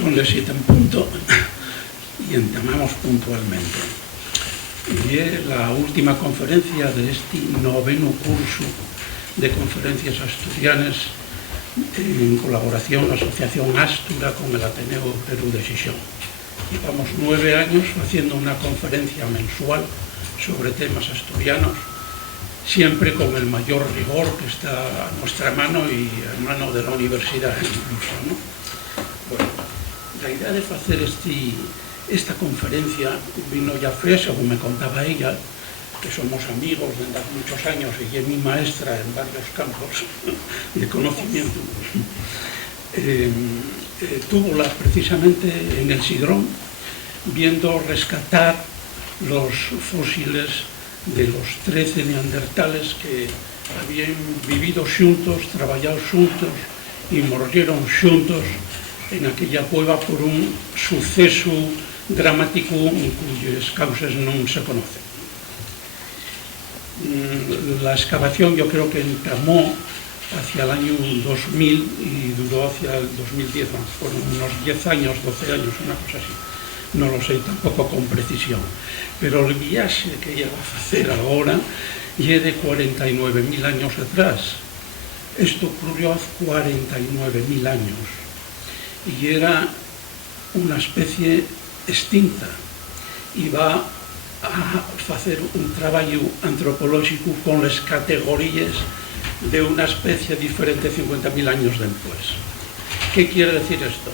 Son las 7 en punto y entamamos puntualmente. Y es la última conferencia de este 9º curso de conferencias asturianas en colaboración la Asociación Astura con el Ateneo Perú de Xixón. Llevamos 9 años haciendo una conferencia mensual sobre temas asturianos, siempre con el mayor rigor que está a nuestra mano y a mano de la universidad incluso, ¿no? Bueno, la idea de hacer esta conferencia vino ya fue, según me contaba ella, que somos amigos desde hace muchos años y es mi maestra en varios campos de conocimiento. Túvola precisamente en el Sidrón, viendo rescatar los fósiles de los 13 neandertales que habían vivido xuntos, traballado xuntos e morreron xuntos en aquella cueva por un suceso dramático cuyas causas non se conocen. La excavación yo creo que entamó hacia el año 2000 y duró hacia el 2010, fueron unos 10 años, 12 años, una cosa así. No lo sé tampoco con precisión. Pero el viaje que ella va a hacer ahora es de 49.000 años atrás. Esto ocurrió hace 49.000 años. Y era una especie extinta. Y va a hacer un trabajo antropológico con las categorías de una especie diferente 50.000 años después. ¿Qué quiere decir esto?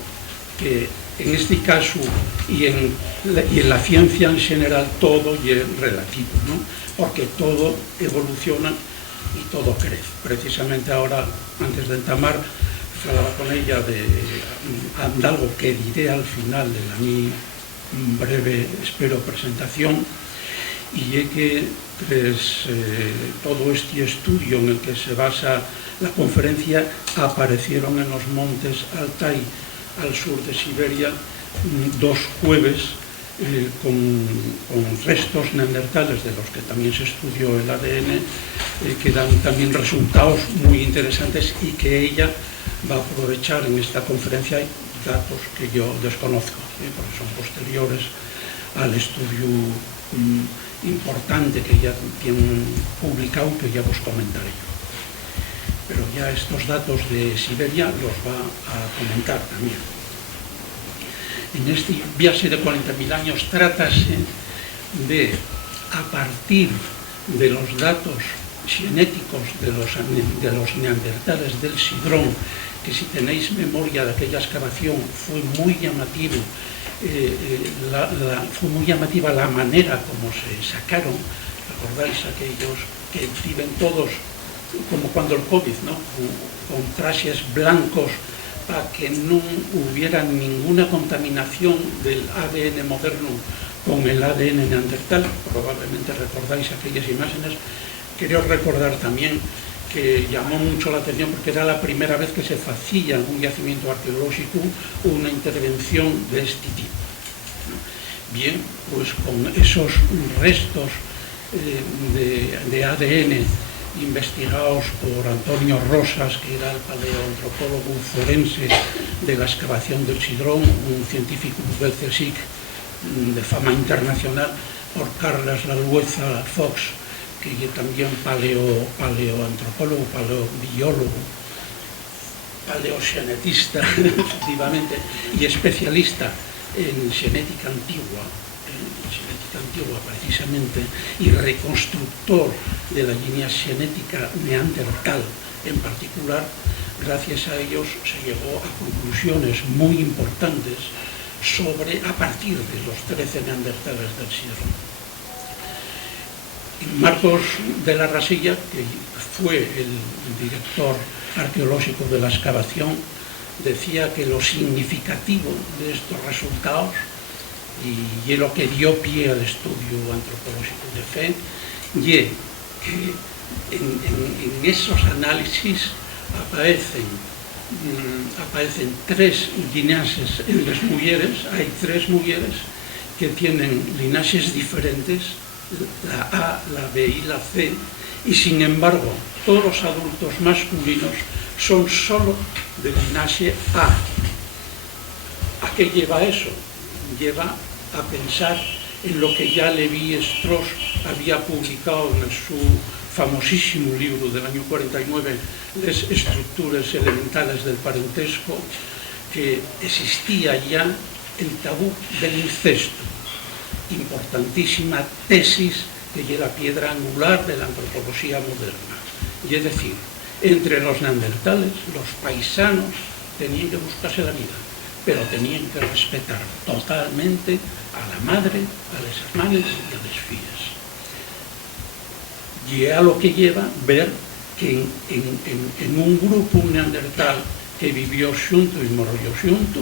Que en este caso y en la ciencia en general todo es relativo, ¿no? Porque todo evoluciona y todo crece. Precisamente ahora, antes de entamar, hablaba con ella de algo que diré al final de la mi breve, espero, presentación, y es que todo este estudio en el que se basa la conferencia aparecieron en los montes Altai, al sur de Siberia, 2 cuevas con restos neandertales de los que también se estudió el ADN, que dan también resultados muy interesantes y que ella va a aprovechar en esta conferencia datos que yo desconozco, porque son posteriores al estudio importante que ya tienen publicado, que ya os comentaré yo. Pero ya estos datos de Siberia los va a comentar también. En este viaje de 40.000 años trátase de, a partir de los datos genéticos de los neandertales del Sidrón, que si tenéis memoria de aquella excavación fue muy llamativo, fue muy llamativa la manera como se sacaron. ¿Recordáis aquellos que viven todos como cuando el COVID, ¿no? Con trajes blancos para que no hubiera ninguna contaminación del ADN moderno con el ADN neandertal? Probablemente recordáis aquellas imágenes. Quiero recordar también que llamó mucho la atención porque era la primera vez que se hacía en un yacimiento arqueológico una intervención de este tipo. Bien, pues con esos restos de ADN investigados por Antonio Rosas, que era el paleoantropólogo forense de la excavación del Sidrón, un científico del CSIC de fama internacional, por Carlos Lalueza Fox, que es también paleoantropólogo, paleobiólogo, paleogenetista, efectivamente, y especialista en genética antigua precisamente, y reconstructor de la línea genética neandertal en particular. Gracias a ellos se llegó a conclusiones muy importantes a partir de los 13 neandertales del Sidrón. Marcos de la Rasilla, que fue el director arqueológico de la excavación, decía que lo significativo de estos resultados, y es lo que dio pie al estudio antropológico de fe, y que en esos análisis aparecen 3 linajes en las mujeres. Hay 3 mujeres que tienen linajes diferentes, la A, la B y la C, y sin embargo todos los adultos masculinos son solo del linaje A. qué lleva eso? Lleva a pensar en lo que ya Lévi-Strauss había publicado en su famosísimo libro del año 49, Les estructuras elementales del parentesco, que existía ya el tabú del incesto, importantísima tesis que es la piedra angular de la antropología moderna. Y es decir, entre los neandertales, los paisanos tenían que buscarse la vida, pero tenían que respetar totalmente a la madre, a los hermanos y a los fillos. Y a lo que lleva ver que en un grupo neandertal que vivió junto y morrió junto,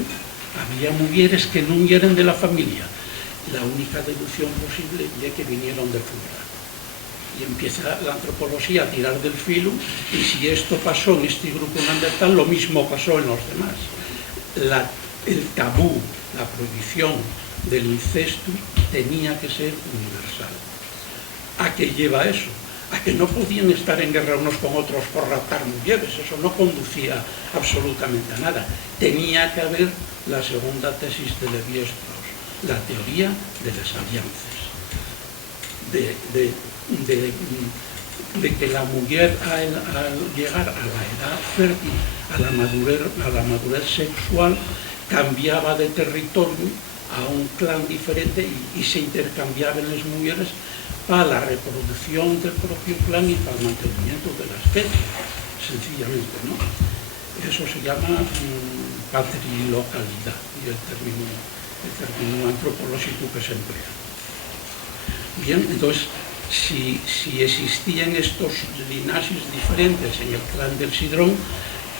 había mujeres que no eran de la familia. La única deducción posible es que vinieron de fuera. Y empieza la antropología a tirar del filo, y si esto pasó en este grupo neandertal, lo mismo pasó en los demás. El tabú, la prohibición del incesto tenía que ser universal. ¿A qué lleva eso? A que no podían estar en guerra unos con otros por raptar mujeres, eso no conducía absolutamente a nada. Tenía que haber la segunda tesis de Lévi-Strauss, la teoría de las alianzas, de que la mujer al llegar a la edad fértil, a la madurez sexual, cambiaba de territorio a un clan diferente y se intercambiaban las mujeres para la reproducción del propio clan y para el mantenimiento de la especie, sencillamente, ¿no? Eso se llama patrilocalidad, y el término antropológico que se emplea. Bien, entonces, si existían estos linajes diferentes en el clan del Sidrón,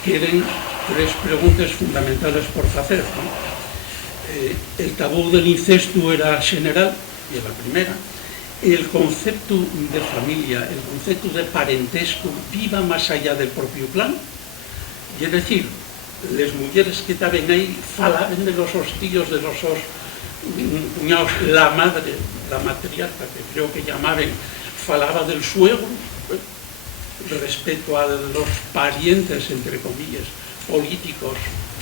quedan tres preguntas fundamentales por hacer, ¿no? El tabú del incesto era general, y es la primera. El concepto de familia, el concepto de parentesco, iba más allá del propio clan. Y es decir, las mujeres que estaban ahí falaban de los hostillos, de los cuñados, la madre, la matriarca, que creo que llamaban, falaba del suegro, respecto a los parientes, entre comillas, políticos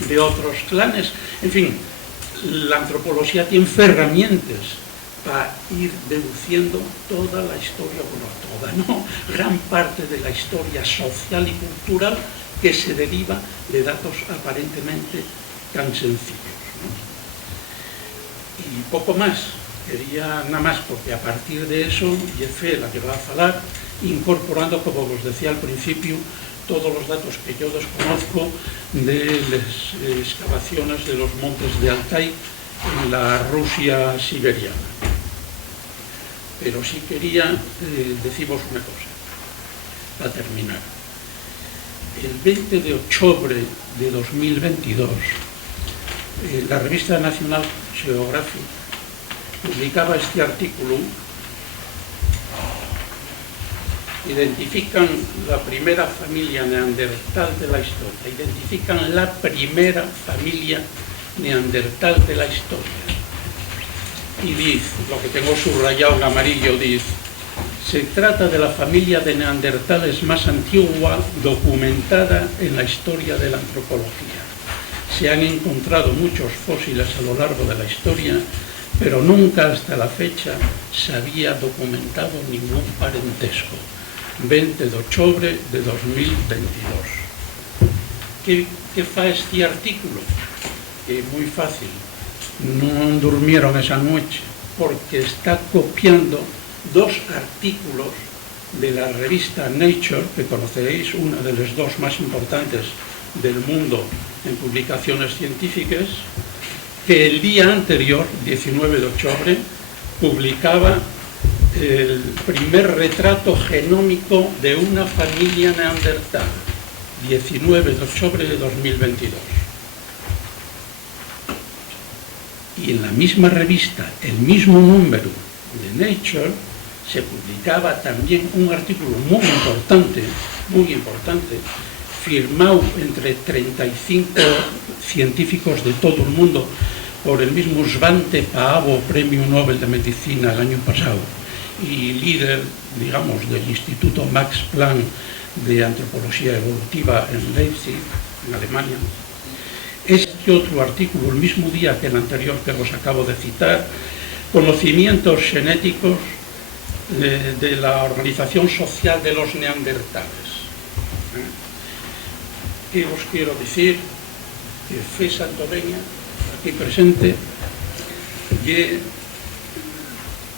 de otros clanes. En fin, la antropología tiene herramientas para ir deduciendo toda la historia, bueno, toda, no, gran parte de la historia social y cultural que se deriva de datos aparentemente tan sencillos, ¿no? Y poco más, quería nada más, porque a partir de eso, Jeffé, la que va a hablar, incorporando, como os decía al principio, todos los datos que yo desconozco de las excavaciones de los montes de Altai en la Rusia siberiana. Pero sí quería deciros una cosa, para terminar. El 20 de octubre de 2022, la revista National Geographic publicaba este artículo. Identifican la primera familia neandertal de la historia, identifican la primera familia neandertal de la historia. Y dice, lo que tengo subrayado en amarillo, dice: se trata de la familia de neandertales más antigua documentada en la historia de la antropología. Se han encontrado muchos fósiles a lo largo de la historia, pero nunca hasta la fecha se había documentado ningún parentesco. 20 de octubre de 2022. ¿Qué fa este artículo? Muy fácil. No durmieron esa noche, porque está copiando dos artículos de la revista Nature, que conoceréis, una de las dos más importantes del mundo en publicaciones científicas, que el día anterior, 19 de octubre, publicaba el primer retrato genómico de una familia neandertal, 19 de octubre de 2022. Y en la misma revista, el mismo número de Nature, se publicaba también un artículo muy importante, firmado entre 35 científicos de todo el mundo por el mismo Svante Paavo, Premio Nobel de Medicina el año pasado, y líder, digamos, del Instituto Max Planck de Antropología Evolutiva en Leipzig, en Alemania. Este otro artículo, el mismo día que el anterior que os acabo de citar, conocimientos genéticos de la organización social de los neandertales. ¿Qué os quiero decir? Que Fe Santoveña, aquí presente,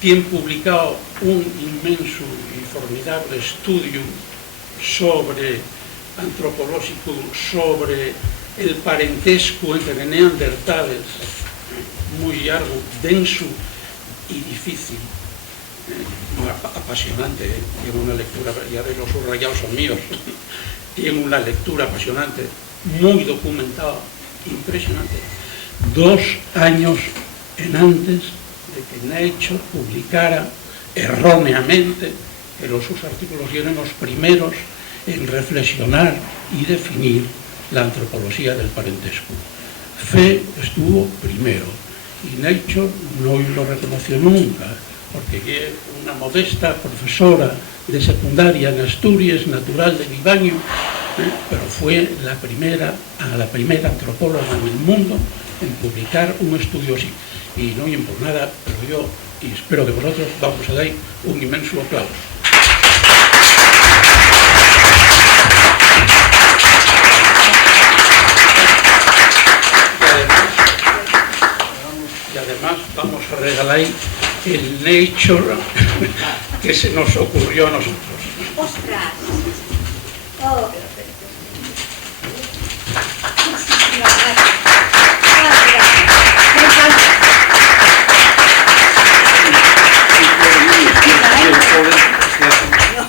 tiene publicado un inmenso y formidable estudio antropológico sobre el parentesco entre neandertales, muy largo, denso y difícil, apasionante. Tiene una lectura, ya de los subrayados son míos, tiene una lectura apasionante, muy documentada, impresionante. 2 años antes de que Nature publicara erróneamente, pero sus artículos eran los primeros en reflexionar y definir la antropología del parentesco. Fe estuvo primero y Nature no lo reconoció nunca, porque es una modesta profesora de secundaria en Asturias, natural de Vivaño, pero fue la primera antropóloga en el mundo en publicar un estudio así. Y no hay por nada, pero yo, y espero que vosotros, vamos a dar un inmenso aplauso. Y además vamos a regalar el Nature que se nos ocurrió a nosotros. ¡Ostras! ¡Oh!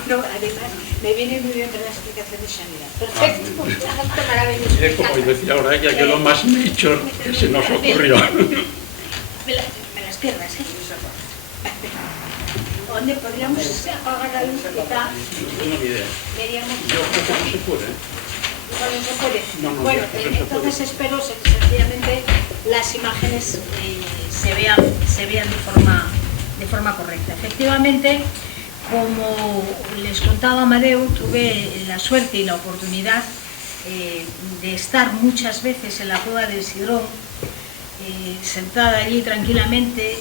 No, además, me viene muy bien para la explicación de sanidad. Perfecto, maravilloso. Es como decía ahora ella, que lo más Nature que se nos ocurrió. Me las piernas, ¿eh? ¿Dónde podríamos apagar la luz y tal? No tengo ni idea. Yo creo que no se puede. No se puede. No, bueno, entonces espero que sencillamente las imágenes se vean de forma correcta. Efectivamente, como les contaba Amadeu, tuve la suerte y la oportunidad de estar muchas veces en la cueva del Sidrón, sentada allí tranquilamente,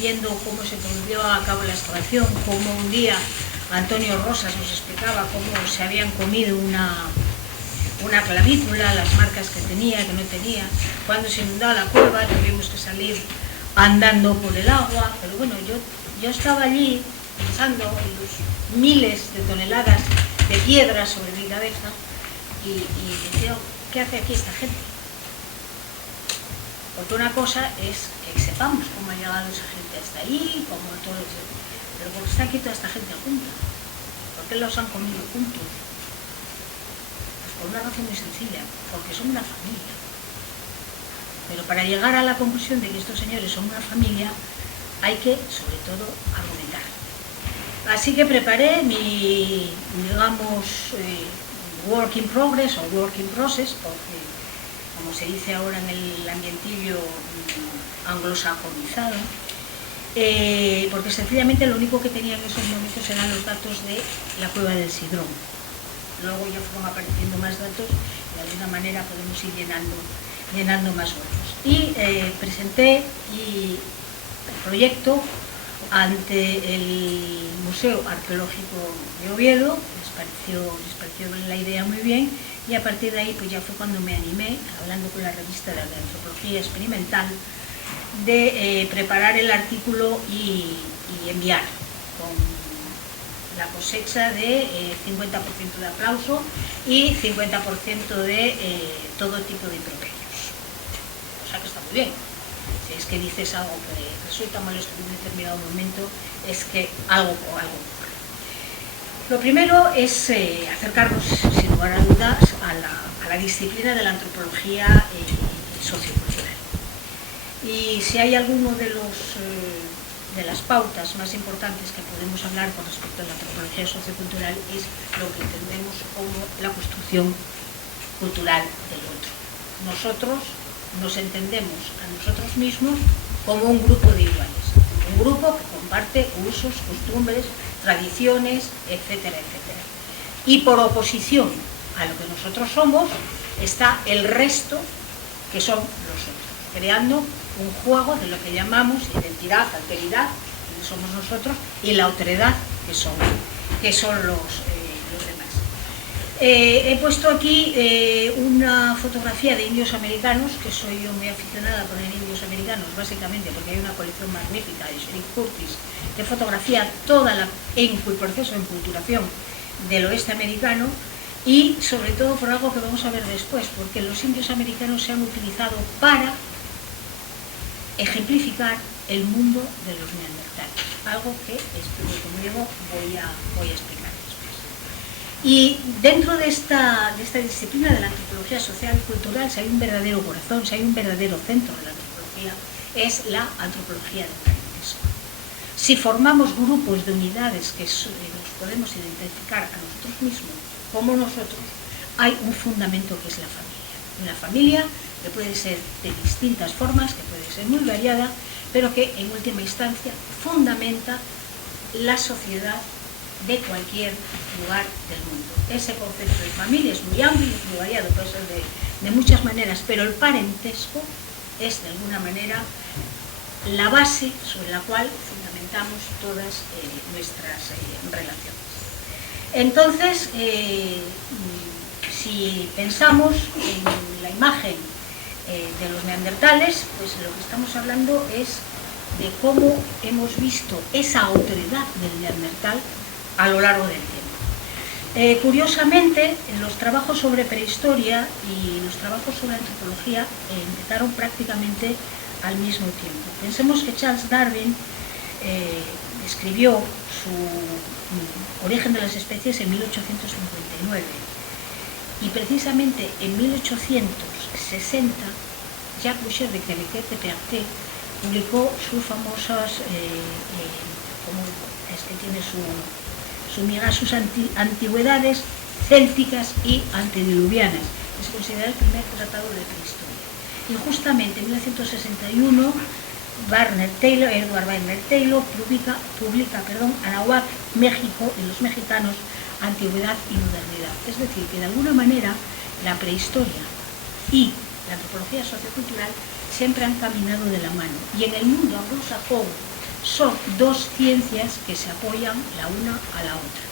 viendo cómo se llevó a cabo la excavación, cómo un día Antonio Rosas nos explicaba cómo se habían comido una clavícula, las marcas que tenía, que no tenía. Cuando se inundaba la cueva tuvimos que salir andando por el agua, pero bueno, yo estaba allí pensando en los miles de toneladas de piedras sobre mi cabeza y decía, ¿qué hace aquí esta gente? Porque una cosa es que sepamos cómo ha llegado esa gente hasta ahí, cómo todo eso, pero ¿por qué está aquí toda esta gente junta? ¿Por qué los han comido juntos? Pues por una razón muy sencilla, porque son una familia. Pero para llegar a la conclusión de que estos señores son una familia, hay que, sobre todo, argumentar. Así que preparé mi, digamos, work in progress o work in process, porque, como se dice ahora en el ambientillo anglosajonizado, porque sencillamente lo único que tenía en esos momentos eran los datos de la cueva del Sidrón. Luego ya fueron apareciendo más datos y de alguna manera podemos ir llenando más huecos. Y presenté el proyecto ante el Museo Arqueológico de Oviedo, les pareció la idea muy bien, y a partir de ahí pues ya fue cuando me animé, hablando con la revista de Antropología Experimental, de preparar el artículo y enviar con la cosecha de 50% de aplauso y 50% de todo tipo de improperios. O sea que está muy bien. Si es que dices algo que resulta molesto en un determinado momento, es que algo ocurre. Lo primero es acercarnos, sin lugar a dudas, a la disciplina de la antropología sociocultural. Y si hay alguno de las pautas más importantes que podemos hablar con respecto a la antropología sociocultural, es lo que entendemos como la construcción cultural del otro. Nosotros nos entendemos a nosotros mismos como un grupo de iguales, un grupo que comparte usos, costumbres, tradiciones, etcétera, etcétera. Y por oposición a lo que nosotros somos está el resto que son los otros, creando un juego de lo que llamamos identidad, alteridad, que somos nosotros, y la otredad, que son los demás. He puesto aquí una fotografía de indios americanos, que soy yo muy aficionada a poner indios americanos, básicamente porque hay una colección magnífica de Sheriff Curtis que fotografía todo el proceso de enculturación del oeste americano, y sobre todo por algo que vamos a ver después, porque los indios americanos se han utilizado para ejemplificar el mundo de los neandertales, algo que, como digo, voy a explicar después. Y dentro de esta disciplina de la antropología social y cultural, si hay un verdadero corazón, si hay un verdadero centro de la antropología, es la antropología del parentesco. Si formamos grupos de unidades que nos podemos identificar a nosotros mismos como nosotros, hay un fundamento que es la familia. Una familia que puede ser de distintas formas, que puede ser muy variada, pero que en última instancia fundamenta la sociedad de cualquier lugar del mundo. Ese concepto de familia es muy amplio, es muy variado, puede ser de muchas maneras, pero el parentesco es de alguna manera la base sobre la cual fundamentamos todas nuestras relaciones. Entonces, si pensamos en la imagen de los neandertales, pues lo que estamos hablando es de cómo hemos visto esa autoridad del neandertal a lo largo del tiempo. Curiosamente, los trabajos sobre prehistoria y los trabajos sobre antropología empezaron prácticamente al mismo tiempo. Pensemos que Charles Darwin escribió su Origen de las especies en 1859 y precisamente en 1860 Jacques Boucher de Quebec-de-Perté publicó sus famosas, sus antigüedades célticas y antediluvianas, que se considera el primer tratado de prehistoria. Y justamente en 1961 Edward Barnard Taylor publica Anahuac, México y los mexicanos, antigüedad y modernidad. Es decir, que de alguna manera la prehistoria y la antropología sociocultural siempre han caminado de la mano. Y en el mundo anglosajón son dos ciencias que se apoyan la una a la otra.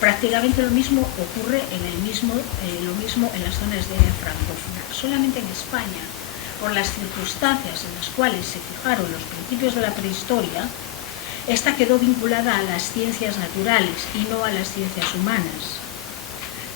Prácticamente lo mismo ocurre en las zonas de área francófona. Solamente en España, por las circunstancias en las cuales se fijaron los principios de la prehistoria, esta quedó vinculada a las ciencias naturales y no a las ciencias humanas,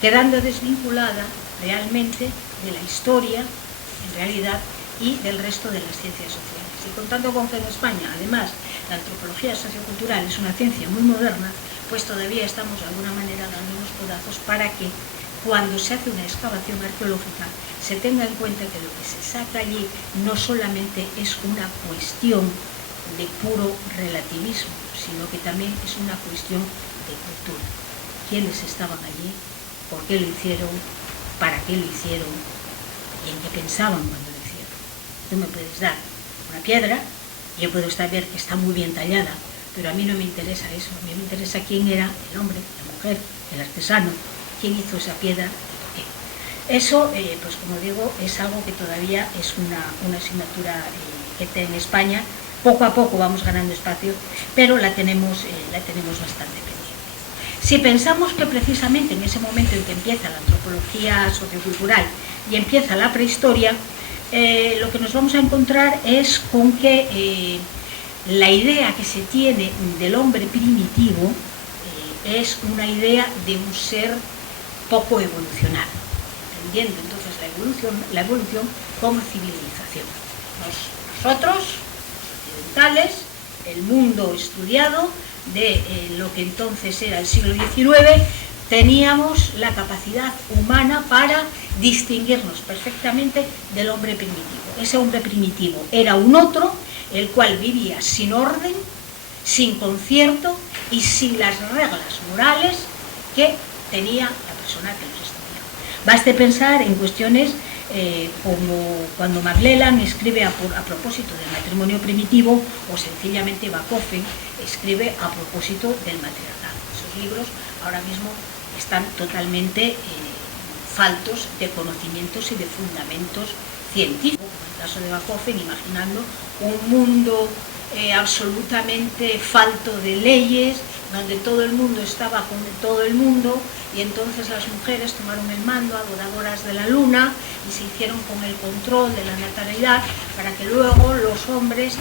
quedando desvinculada realmente de la historia, en realidad, y del resto de las ciencias sociales. Y contando con que en España, además, la antropología sociocultural es una ciencia muy moderna, pues todavía estamos de alguna manera dando unos codazos para que cuando se hace una excavación arqueológica se tenga en cuenta que lo que se saca allí no solamente es una cuestión de puro relativismo, sino que también es una cuestión de cultura. ¿Quiénes estaban allí? ¿Por qué lo hicieron? ¿Para qué lo hicieron? ¿Y en qué pensaban cuando lo hicieron? Tú me puedes dar una piedra, yo puedo ver que está muy bien tallada, pero a mí no me interesa eso. A mí me interesa quién era el hombre, la mujer, el artesano, quién hizo esa piedra y por qué. Eso, pues como digo, es algo que todavía es una asignatura que en España poco a poco vamos ganando espacio, pero la tenemos bastante pendiente. Si pensamos que precisamente en ese momento en que empieza la antropología sociocultural y empieza la prehistoria, lo que nos vamos a encontrar es con que la idea que se tiene del hombre primitivo es una idea de un ser poco evolucionado, entendiendo entonces la evolución como civilización. Nosotros, occidentales, el mundo estudiado de lo que entonces era el siglo XIX, teníamos la capacidad humana para distinguirnos perfectamente del hombre primitivo. Ese hombre primitivo era un otro, el cual vivía sin orden, sin concierto y sin las reglas morales que tenía la persona que los estudiaba. Baste pensar en cuestiones como cuando McClellan escribe a propósito del matrimonio primitivo, o sencillamente Bachofen escribe a propósito del matriarcado. Esos libros ahora mismo están totalmente faltos de conocimientos y de fundamentos científico, como el caso de Bachofen, imaginando un mundo absolutamente falto de leyes, donde todo el mundo estaba con todo el mundo, y entonces las mujeres tomaron el mando, adoradoras de la luna, y se hicieron con el control de la natalidad, para que luego los hombres,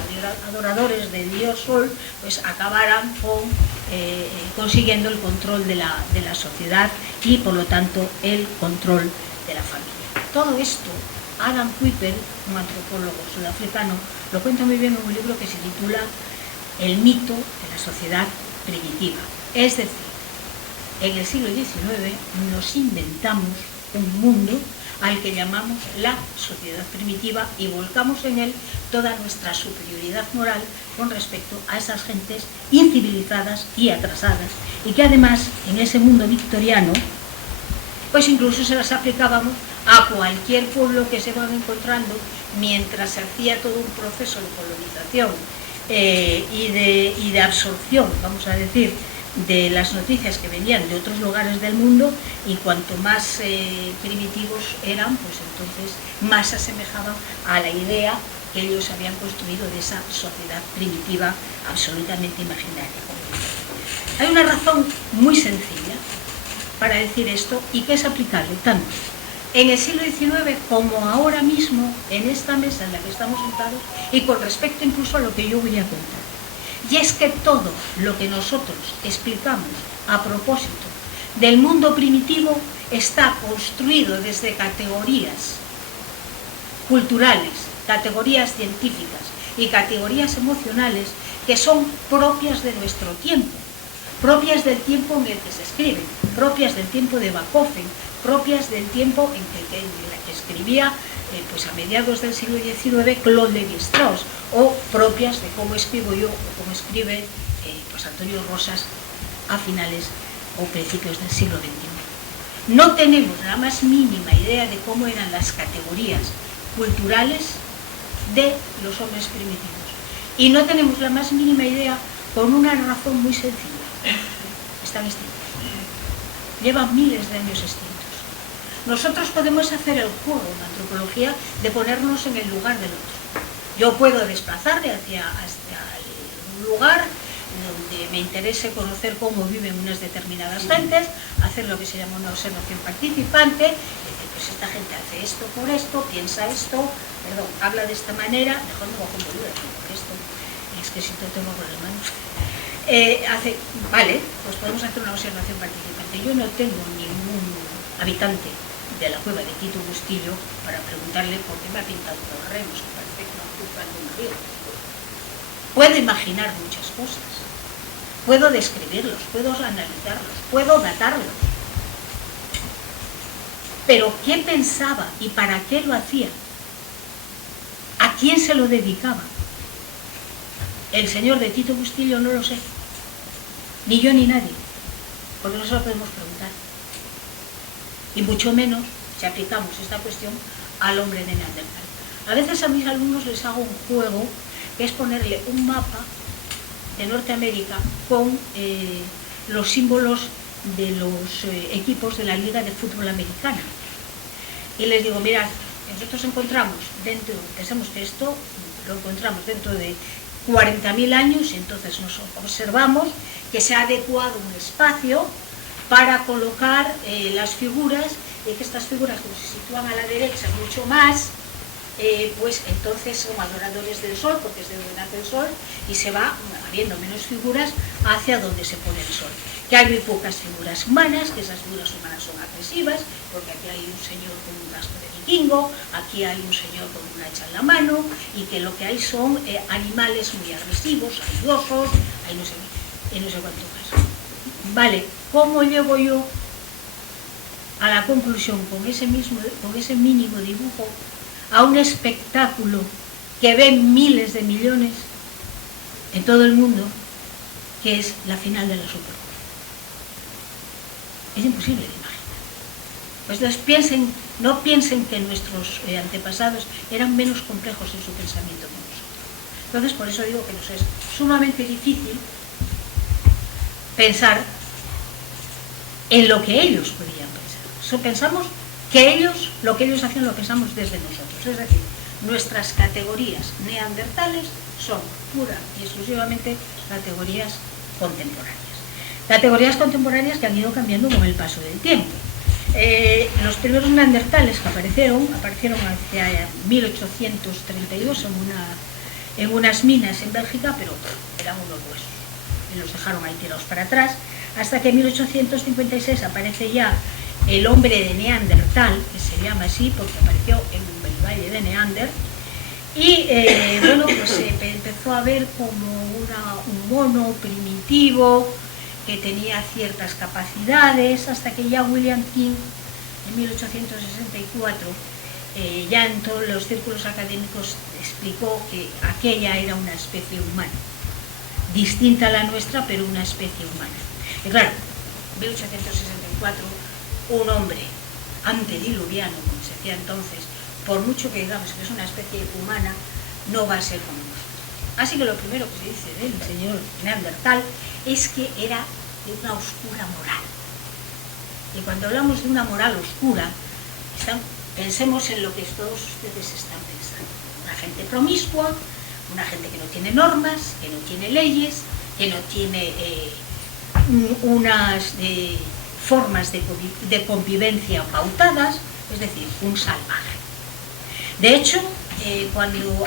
adoradores del dios Sol, pues acabaran consiguiendo el control de la sociedad y por lo tanto el control de la familia. Todo esto Adam Kuiper, un antropólogo sudafricano, lo cuenta muy bien en un libro que se titula El mito de la sociedad primitiva. Es decir, en el siglo XIX nos inventamos un mundo al que llamamos la sociedad primitiva y volcamos en él toda nuestra superioridad moral con respecto a esas gentes incivilizadas y atrasadas, y que además en ese mundo victoriano pues incluso se las aplicábamos a cualquier pueblo que se van encontrando mientras se hacía todo un proceso de colonización y de absorción, vamos a decir, de las noticias que venían de otros lugares del mundo, y cuanto más primitivos eran, pues entonces más se asemejaban a la idea que ellos habían construido de esa sociedad primitiva absolutamente imaginaria. Hay una razón muy sencilla para decir esto y que es aplicable tanto en el siglo XIX como ahora mismo en esta mesa en la que estamos sentados, y con respecto incluso a lo que yo voy a contar. Y es que todo lo que nosotros explicamos a propósito del mundo primitivo está construido desde categorías culturales, categorías científicas y categorías emocionales que son propias de nuestro tiempo, propias del tiempo en el que se escribe, propias del tiempo de Bachofen, propias del tiempo en la que escribía pues a mediados del siglo XIX Claude Lévi-Strauss, o propias de cómo escribo yo o cómo escribe pues Antonio Rosas a finales o principios del siglo XXI. No tenemos la más mínima idea de cómo eran las categorías culturales de los hombres primitivos, y no tenemos la más mínima idea por una razón muy sencilla: están extintos, llevan miles de años extintos. Nosotros podemos hacer el juego en antropología de ponernos en el lugar del otro. Yo puedo desplazarme hacia un lugar donde me interese conocer cómo viven unas determinadas gentes, hacer lo que se llama una observación participante, decir, pues esta gente hace esto por esto, piensa esto, perdón, habla de esta manera, mejor no cojo un boludo, porque esto es que si no tengo con las manos. Vale, pues podemos hacer una observación participante. Yo no tengo ningún habitante de la cueva de Tito Bustillo para preguntarle por qué me ha pintado los remos, que parece que me ha cruzado un río. Puedo imaginar muchas cosas, puedo describirlos, puedo analizarlos, puedo datarlos, pero ¿qué pensaba y para qué lo hacía? ¿A quién se lo dedicaba? El señor de Tito Bustillo no lo sé, ni yo ni nadie, porque no se lo podemos preguntar. Y mucho menos si aplicamos esta cuestión al hombre de Neandertal. A veces a mis alumnos les hago un juego, que es ponerle un mapa de Norteamérica con los símbolos de los equipos de la Liga de Fútbol Americana. Y les digo, mirad, nosotros encontramos pensamos que esto lo encontramos dentro de 40.000 años, y entonces nos observamos que se ha adecuado un espacio para colocar las figuras, y que estas figuras, como se sitúan a la derecha mucho más, pues entonces son adoradores del sol, porque es de donde nace el sol, y se va habiendo menos figuras hacia donde se pone el sol. Que hay muy pocas figuras humanas, que esas figuras humanas son agresivas, porque aquí hay un señor con un casco de vikingo, aquí hay un señor con una hacha en la mano, y que lo que hay son animales muy agresivos, hay osos, hay no sé cuánto más. Vale, ¿cómo llego yo a la conclusión con ese mínimo dibujo a un espectáculo que ven miles de millones en todo el mundo, que es la final de la Supercopa? Es imposible de imaginar. Pues no piensen que nuestros antepasados eran menos complejos en su pensamiento que nosotros. Entonces, por eso digo que nos es sumamente difícil pensar en lo que ellos podían pensar. Pensamos que ellos, lo que ellos hacían lo pensamos desde nosotros. Es decir, nuestras categorías neandertales son pura y exclusivamente categorías contemporáneas. Categorías contemporáneas que han ido cambiando con el paso del tiempo. Los primeros neandertales que aparecieron hacia 1832 en unas minas en Bélgica, pero eran unos huesos y los dejaron ahí tirados para atrás, hasta que en 1856 aparece ya el hombre de Neandertal, que se llama así porque apareció en el valle de Neander, y bueno, pues se empezó a ver como un mono primitivo que tenía ciertas capacidades, hasta que ya William King en 1864 ya en todos los círculos académicos explicó que aquella era una especie humana, distinta a la nuestra, pero una especie humana. Y claro, en 1864 un hombre antediluviano, como se decía entonces, por mucho que digamos que es una especie humana, no va a ser como nosotros. Así que lo primero que se dice del señor Neandertal es que era de una oscura moral. Y cuando hablamos de una moral oscura, pensemos en lo que todos ustedes están pensando. Una gente promiscua, una gente que no tiene normas, que no tiene leyes, que no tiene unas formas de convivencia pautadas, es decir, un salvaje. De hecho,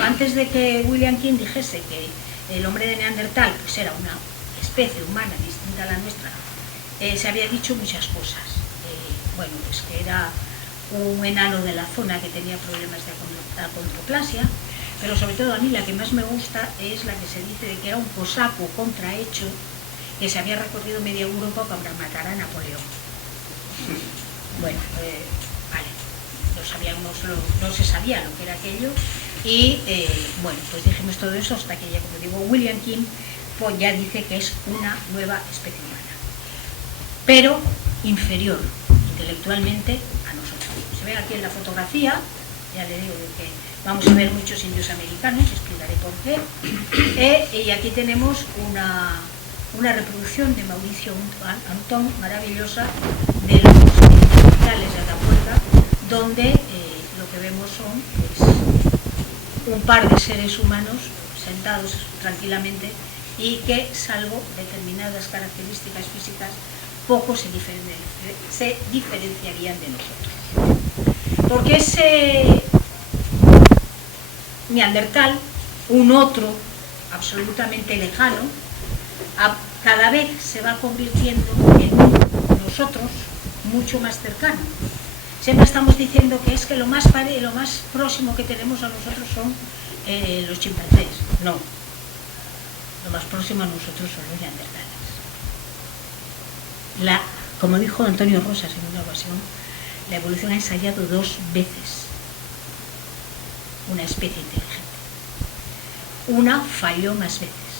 antes de que William King dijese que el hombre de Neandertal pues era una especie humana distinta a la nuestra, se había dicho muchas cosas. Bueno, pues que era un enano de la zona que tenía problemas de acondroplasia, pero sobre todo a mí la que más me gusta es la que se dice de que era un cosaco contrahecho que se había recorrido media Europa para matar a Napoleón. Bueno, vale, no se sabía lo que era aquello y bueno, pues dijimos todo eso hasta que ya, como digo, William King pues ya dice que es una nueva especie humana, pero inferior intelectualmente a nosotros. Se ve aquí en la fotografía, ya le digo que vamos a ver muchos indios americanos, explicaré por qué, y aquí tenemos una reproducción de Mauricio Antón maravillosa de los documentales de Atapuerca, donde lo que vemos son pues, un par de seres humanos sentados tranquilamente y que, salvo determinadas características físicas, poco se diferenciarían de nosotros. Porque ese Neandertal, un otro absolutamente lejano, cada vez se va convirtiendo en nosotros mucho más cercano. Siempre estamos diciendo que es que lo más próximo que tenemos a nosotros son los chimpancés. No, lo más próximo a nosotros son los neandertales. Como dijo Antonio Rosas en una ocasión, la evolución ha ensayado 2 veces una especie inteligente. Una falló más veces,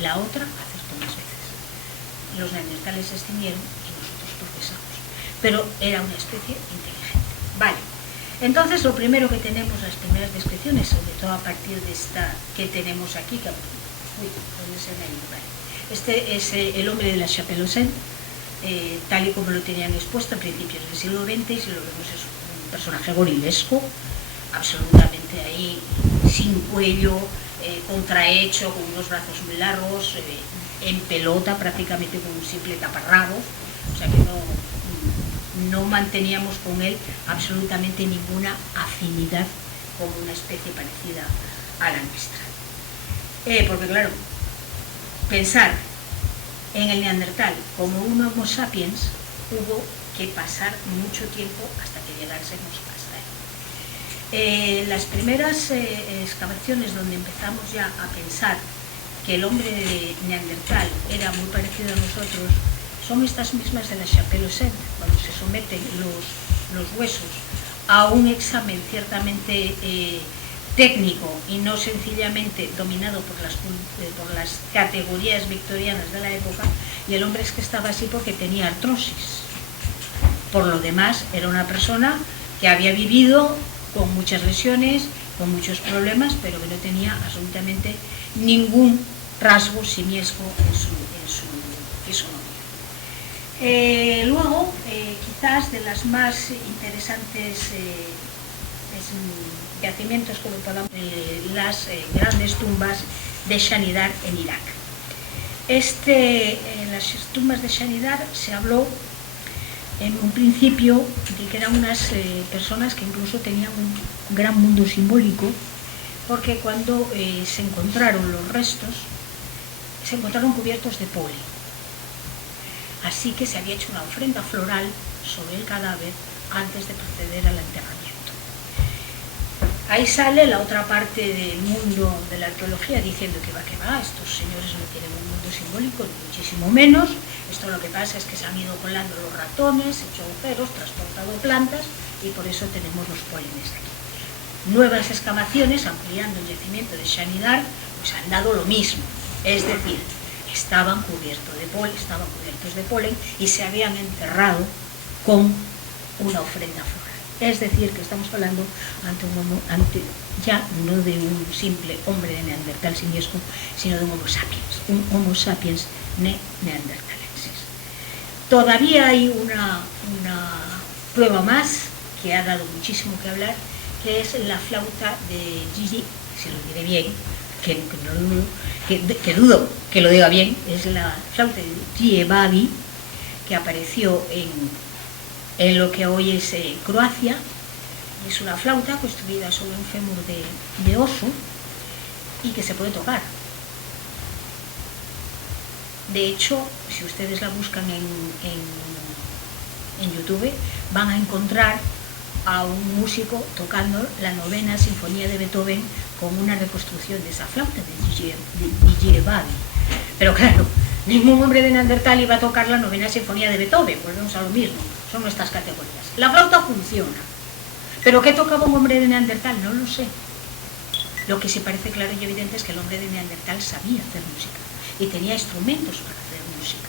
la otra acertó más veces. Los neandertales se extinguieron y nosotros progresamos, pero era una especie inteligente. Vale, entonces lo primero que tenemos, las primeras descripciones, sobre todo a partir de esta que tenemos aquí, que, ¿dónde se me ha ido? Vale. Este es el hombre de la Chapelle-aux-Cygnes, tal y como lo tenían expuesto a principios del siglo XX, y si lo vemos es un personaje gorilesco, absolutamente ahí, sin cuello, contrahecho, con unos brazos muy largos, en pelota prácticamente con un simple taparrabos, o sea que no manteníamos con él absolutamente ninguna afinidad como una especie parecida a la nuestra. Porque claro, pensar en el Neandertal como un Homo sapiens, hubo que pasar mucho tiempo hasta que llegásemos hasta él. Las primeras excavaciones donde empezamos ya a pensar que el hombre de Neandertal era muy parecido a nosotros son estas mismas de la Chapelle-aux-Cygnes, cuando se someten los huesos a un examen ciertamente técnico y no sencillamente dominado por las categorías victorianas de la época, y el hombre es que estaba así porque tenía artrosis. Por lo demás, era una persona que había vivido con muchas lesiones, con muchos problemas, pero que no tenía absolutamente ningún rasgo simiesco en su fisonomía. Luego, quizás de las más interesantes yacimientos como podamos, las grandes tumbas de Shanidar en Irak. En las tumbas de Shanidar se habló en un principio de que eran unas personas que incluso tenían un gran mundo simbólico, porque cuando se encontraron los restos, se encontraron cubiertos de polen. Así que se había hecho una ofrenda floral sobre el cadáver antes de proceder al enterramiento. Ahí sale la otra parte del mundo de la arqueología diciendo que va, estos señores no tienen un mundo simbólico, ni muchísimo menos. Esto lo que pasa es que se han ido colando los ratones, hecho agujeros, transportado plantas y por eso tenemos los pólenes aquí. Nuevas excavaciones ampliando el yacimiento de Shanidar pues han dado lo mismo, es decir, estaban cubiertos de polen y se habían enterrado con una ofrenda floral. Es decir, que estamos hablando ya no de un simple hombre de Neandertal simiesco, sino de un Homo sapiens neandertalensis. Todavía hay una prueba más que ha dado muchísimo que hablar, que es la flauta de Gigi, si lo diré bien, que dudo que lo diga bien, es la flauta de Gigi Babi, que apareció en lo que hoy es Croacia. Es una flauta construida sobre un fémur de oso y que se puede tocar. De hecho, si ustedes la buscan en YouTube, van a encontrar a un músico tocando la 9ª Sinfonía de Beethoven con una reconstrucción de esa flauta de Gigi Babi. Pero claro, ningún hombre de Neandertal iba a tocar la 9ª Sinfonía de Beethoven, volvemos a lo mismo, son nuestras categorías. La flauta funciona, pero ¿qué tocaba un hombre de Neandertal? No lo sé. Lo que sí parece claro y evidente es que el hombre de Neandertal sabía hacer música y tenía instrumentos para hacer música.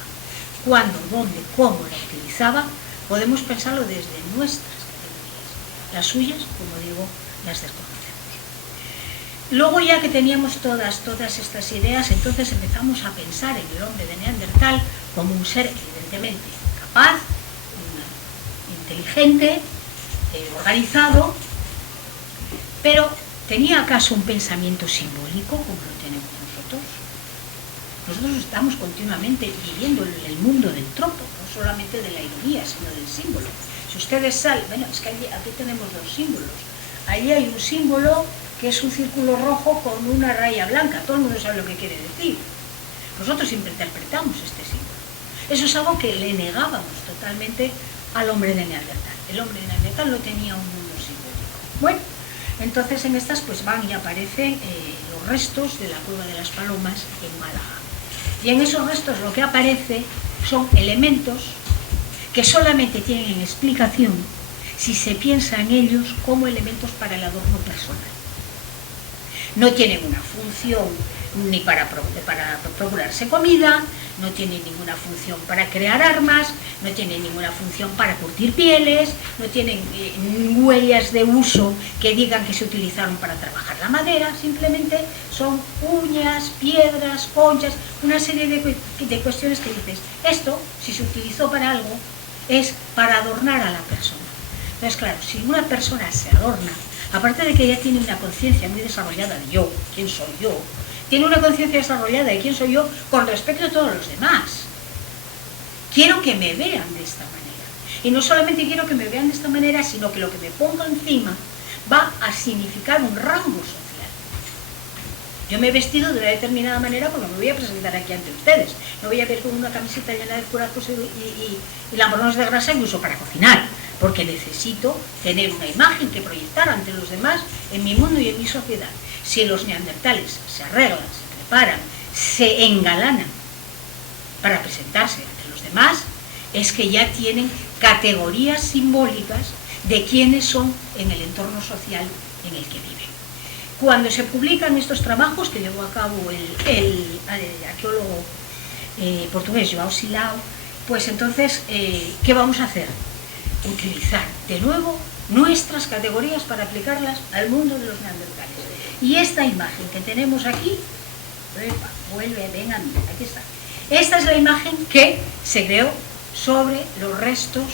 Cuándo, dónde, cómo la utilizaba, podemos pensarlo desde nuestras categorías. Las suyas, como digo, las desconocemos. Luego, ya que teníamos todas estas ideas, entonces empezamos a pensar en el hombre de Neandertal como un ser evidentemente capaz, inteligente, organizado, pero ¿tenía acaso un pensamiento simbólico como lo tenemos nosotros? Nosotros estamos continuamente viviendo en el mundo del tropo, no solamente de la ironía, sino del símbolo. Si ustedes salen, bueno, es que aquí tenemos dos símbolos. Allí hay un símbolo que es un círculo rojo con una raya blanca. Todo el mundo sabe lo que quiere decir. Nosotros siempre interpretamos este símbolo. Eso es algo que le negábamos totalmente al hombre de Neandertal. El hombre de Neandertal no tenía un mundo simbólico. Bueno, entonces en estas pues van y aparecen los restos de la Cueva de las Palomas en Málaga. Y en esos restos lo que aparece son elementos que solamente tienen explicación si se piensa en ellos como elementos para el adorno personal. No tienen una función ni para procurarse comida, no tienen ninguna función para crear armas, no tienen ninguna función para curtir pieles, no tienen huellas de uso que digan que se utilizaron para trabajar la madera, simplemente son uñas, piedras, conchas, una serie de cuestiones que dices, esto, si se utilizó para algo, es para adornar a la persona. Entonces, claro, si una persona se adorna, aparte de que ella tiene una conciencia muy desarrollada de yo, quién soy yo, tiene una conciencia desarrollada de quién soy yo con respecto a todos los demás. Quiero que me vean de esta manera. Y no solamente quiero que me vean de esta manera, sino que lo que me ponga encima va a significar un rango social. Yo me he vestido de una determinada manera porque me voy a presentar aquí ante ustedes. No voy a ver con una camiseta llena de curacos y lamprones de grasa incluso para cocinar, porque necesito tener una imagen que proyectar ante los demás en mi mundo y en mi sociedad. Si los neandertales se arreglan, se preparan, se engalanan para presentarse ante los demás, es que ya tienen categorías simbólicas de quiénes son en el entorno social en el que viven. Cuando se publican estos trabajos que llevó a cabo el arqueólogo portugués João Silao, pues entonces, ¿qué vamos a hacer? Utilizar de nuevo nuestras categorías para aplicarlas al mundo de los neandertales. Y esta imagen que tenemos aquí, vuelve, ven a mí, aquí está. Esta es la imagen que se creó sobre los restos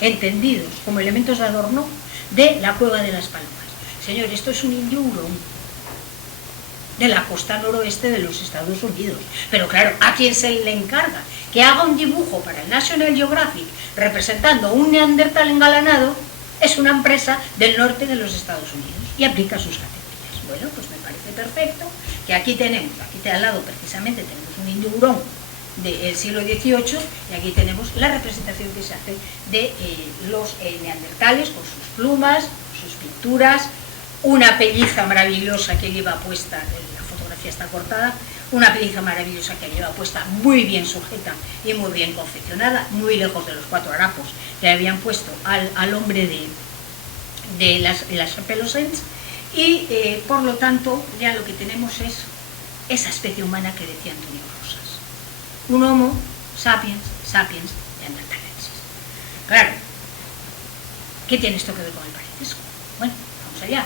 entendidos como elementos de adorno de la Cueva de las Palomas. Señor, esto es un indio hurón de la costa noroeste de los Estados Unidos. Pero claro, ¿a quién se le encarga que haga un dibujo para el National Geographic representando un neandertal engalanado? Es una empresa del norte de los Estados Unidos y aplica sus categorías. Bueno, pues me parece perfecto que aquí al lado precisamente tenemos un indio hurón del siglo XVIII y aquí tenemos la representación que se hace de los neandertales con sus plumas, sus pinturas, una pelliza maravillosa que lleva puesta, la fotografía está cortada, una pelliza maravillosa que lleva puesta, muy bien sujeta y muy bien confeccionada, muy lejos de los 4 harapos que habían puesto al hombre de las Pelosens, y por lo tanto ya lo que tenemos es esa especie humana que decía Antonio Rosas, un Homo sapiens neanderthalensis. Claro, ¿qué tiene esto que ver con el parentesco? Bueno, vamos allá.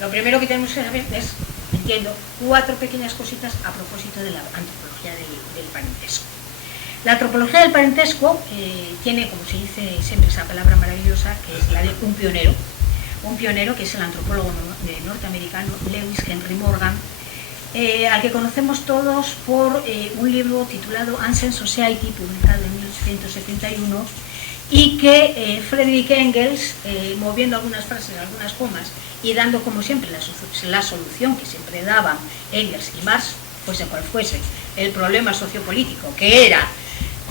Lo primero que tenemos que saber es, entiendo, 4 pequeñas cositas a propósito de la antropología del parentesco. La antropología del parentesco tiene, como se dice siempre, esa palabra maravillosa, que es la de un pionero que es el antropólogo norteamericano Lewis Henry Morgan, al que conocemos todos por un libro titulado Ancient Society, publicado en 1871, y que Friedrich Engels, moviendo algunas frases, algunas comas, y dando como siempre la solución que siempre daban Engels y Marx, fuese cual fuese el problema sociopolítico, que era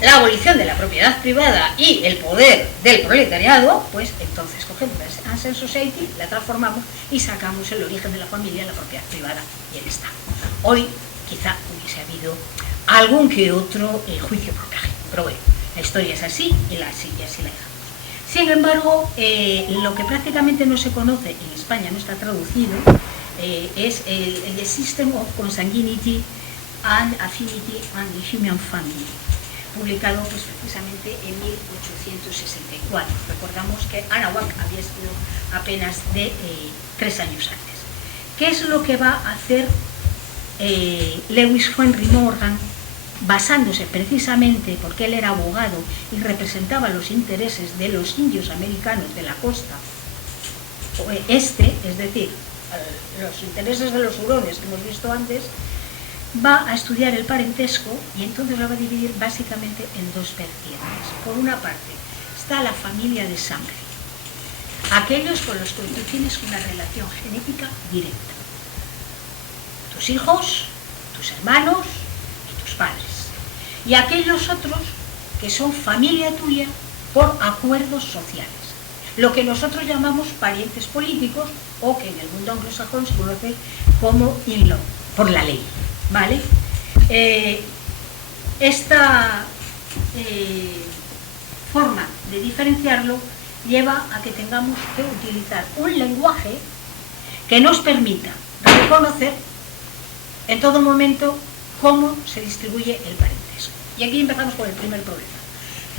la abolición de la propiedad privada y el poder del proletariado, pues entonces cogemos la Ancient Society, la transformamos y sacamos el origen de la familia, la propiedad privada y el Estado. Hoy quizá hubiese habido algún que otro juicio por plagio, pero bueno, la historia es así y así la dejamos. Sin embargo, lo que prácticamente no se conoce, en España no está traducido, es el System of Consanguinity and Affinity and the Human Family, publicado pues, precisamente en 1864. Recordamos que Arawak había sido apenas de 3 años antes. ¿Qué es lo que va a hacer Lewis Henry Morgan, basándose precisamente porque él era abogado y representaba los intereses de los indios americanos de la costa oeste, es decir, los intereses de los hurones que hemos visto antes? Va a estudiar el parentesco y entonces lo va a dividir básicamente en 2 vertientes. Por una parte está la familia de sangre, aquellos con los que tú tienes una relación genética directa, tus hijos, tus hermanos y tus padres, y aquellos otros que son familia tuya por acuerdos sociales, lo que nosotros llamamos parientes políticos o que en el mundo anglosajón se conoce como in-law, por la ley. ¿Vale? Esta forma de diferenciarlo lleva a que tengamos que utilizar un lenguaje que nos permita reconocer en todo momento cómo se distribuye el parentesco. Y aquí empezamos con el primer problema.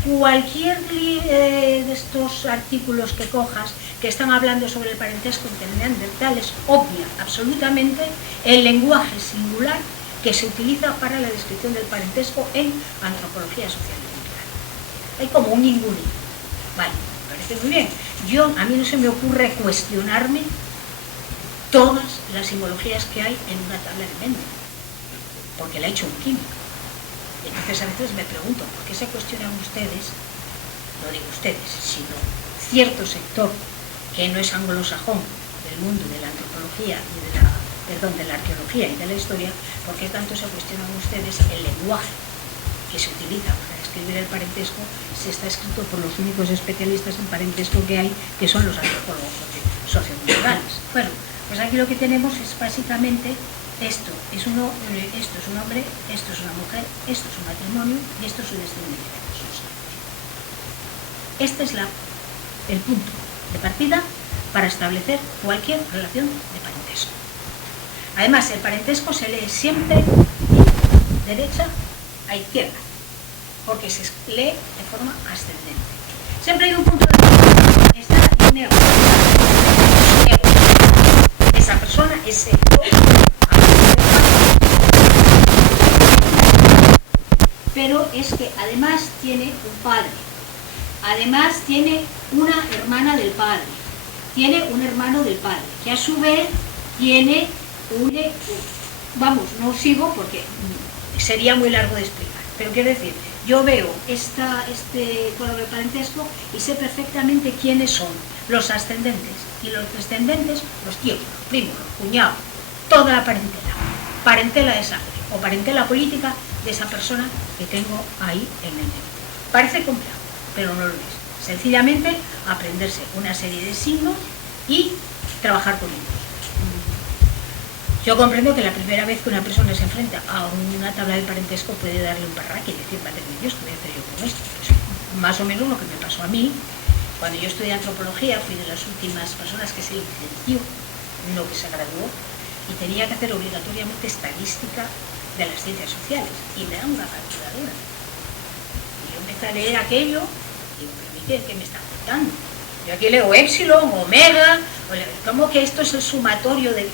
Cualquier de estos artículos que cojas que están hablando sobre el parentesco entre neandertales obvia absolutamente el lenguaje singular que se utiliza para la descripción del parentesco en antropología social y cultural. Hay como un ninguneo. Vale, me parece muy bien. A mí no se me ocurre cuestionarme todas las simbologías que hay en una tabla de Mendel, porque la he hecho un químico. Y entonces a veces me pregunto, ¿por qué se cuestionan ustedes, no digo ustedes, sino cierto sector que no es anglosajón del mundo de la antropología y de la arqueología y de la historia, por qué tanto se cuestionan ustedes el lenguaje que se utiliza para describir el parentesco si está escrito por los únicos especialistas en parentesco que hay, que son los antropólogos socioculturales? Bueno, pues aquí lo que tenemos es básicamente esto es un hombre, esto es una mujer, esto es un matrimonio y esto es un destino de Este es el punto de partida para establecer cualquier relación de parentesco. Además, el parentesco se lee siempre de derecha a izquierda, porque se lee de forma ascendente. Siempre hay un punto de vista, está en negro. Esa persona es el pero es que además tiene un padre Además tiene una hermana del padre, tiene un hermano del padre, que a su vez tiene vamos, no sigo porque sería muy largo de explicar, pero quiero decir, yo veo este cuadro de parentesco y sé perfectamente quiénes son los ascendentes y los descendentes, los tíos, los primos, los cuñados, toda la parentela de sangre o parentela política de esa persona que tengo ahí en el medio. Parece complejo, pero no lo es. Sencillamente aprenderse una serie de signos y trabajar con ellos. Yo comprendo que la primera vez que una persona se enfrenta a una tabla de parentesco puede darle un parraque y decir, madre de Dios, ¿qué voy a hacer yo con esto? Pues más o menos lo que me pasó a mí. Cuando yo estudié antropología, fui de las últimas personas que se licenció, no que se graduó, y tenía que hacer obligatoriamente estadística de las ciencias sociales, y me da una calculadora. Y yo empecé a leer aquello, y digo, pero ¿qué me está contando? Yo aquí leo épsilon, omega, ¿cómo que esto es el sumatorio de...?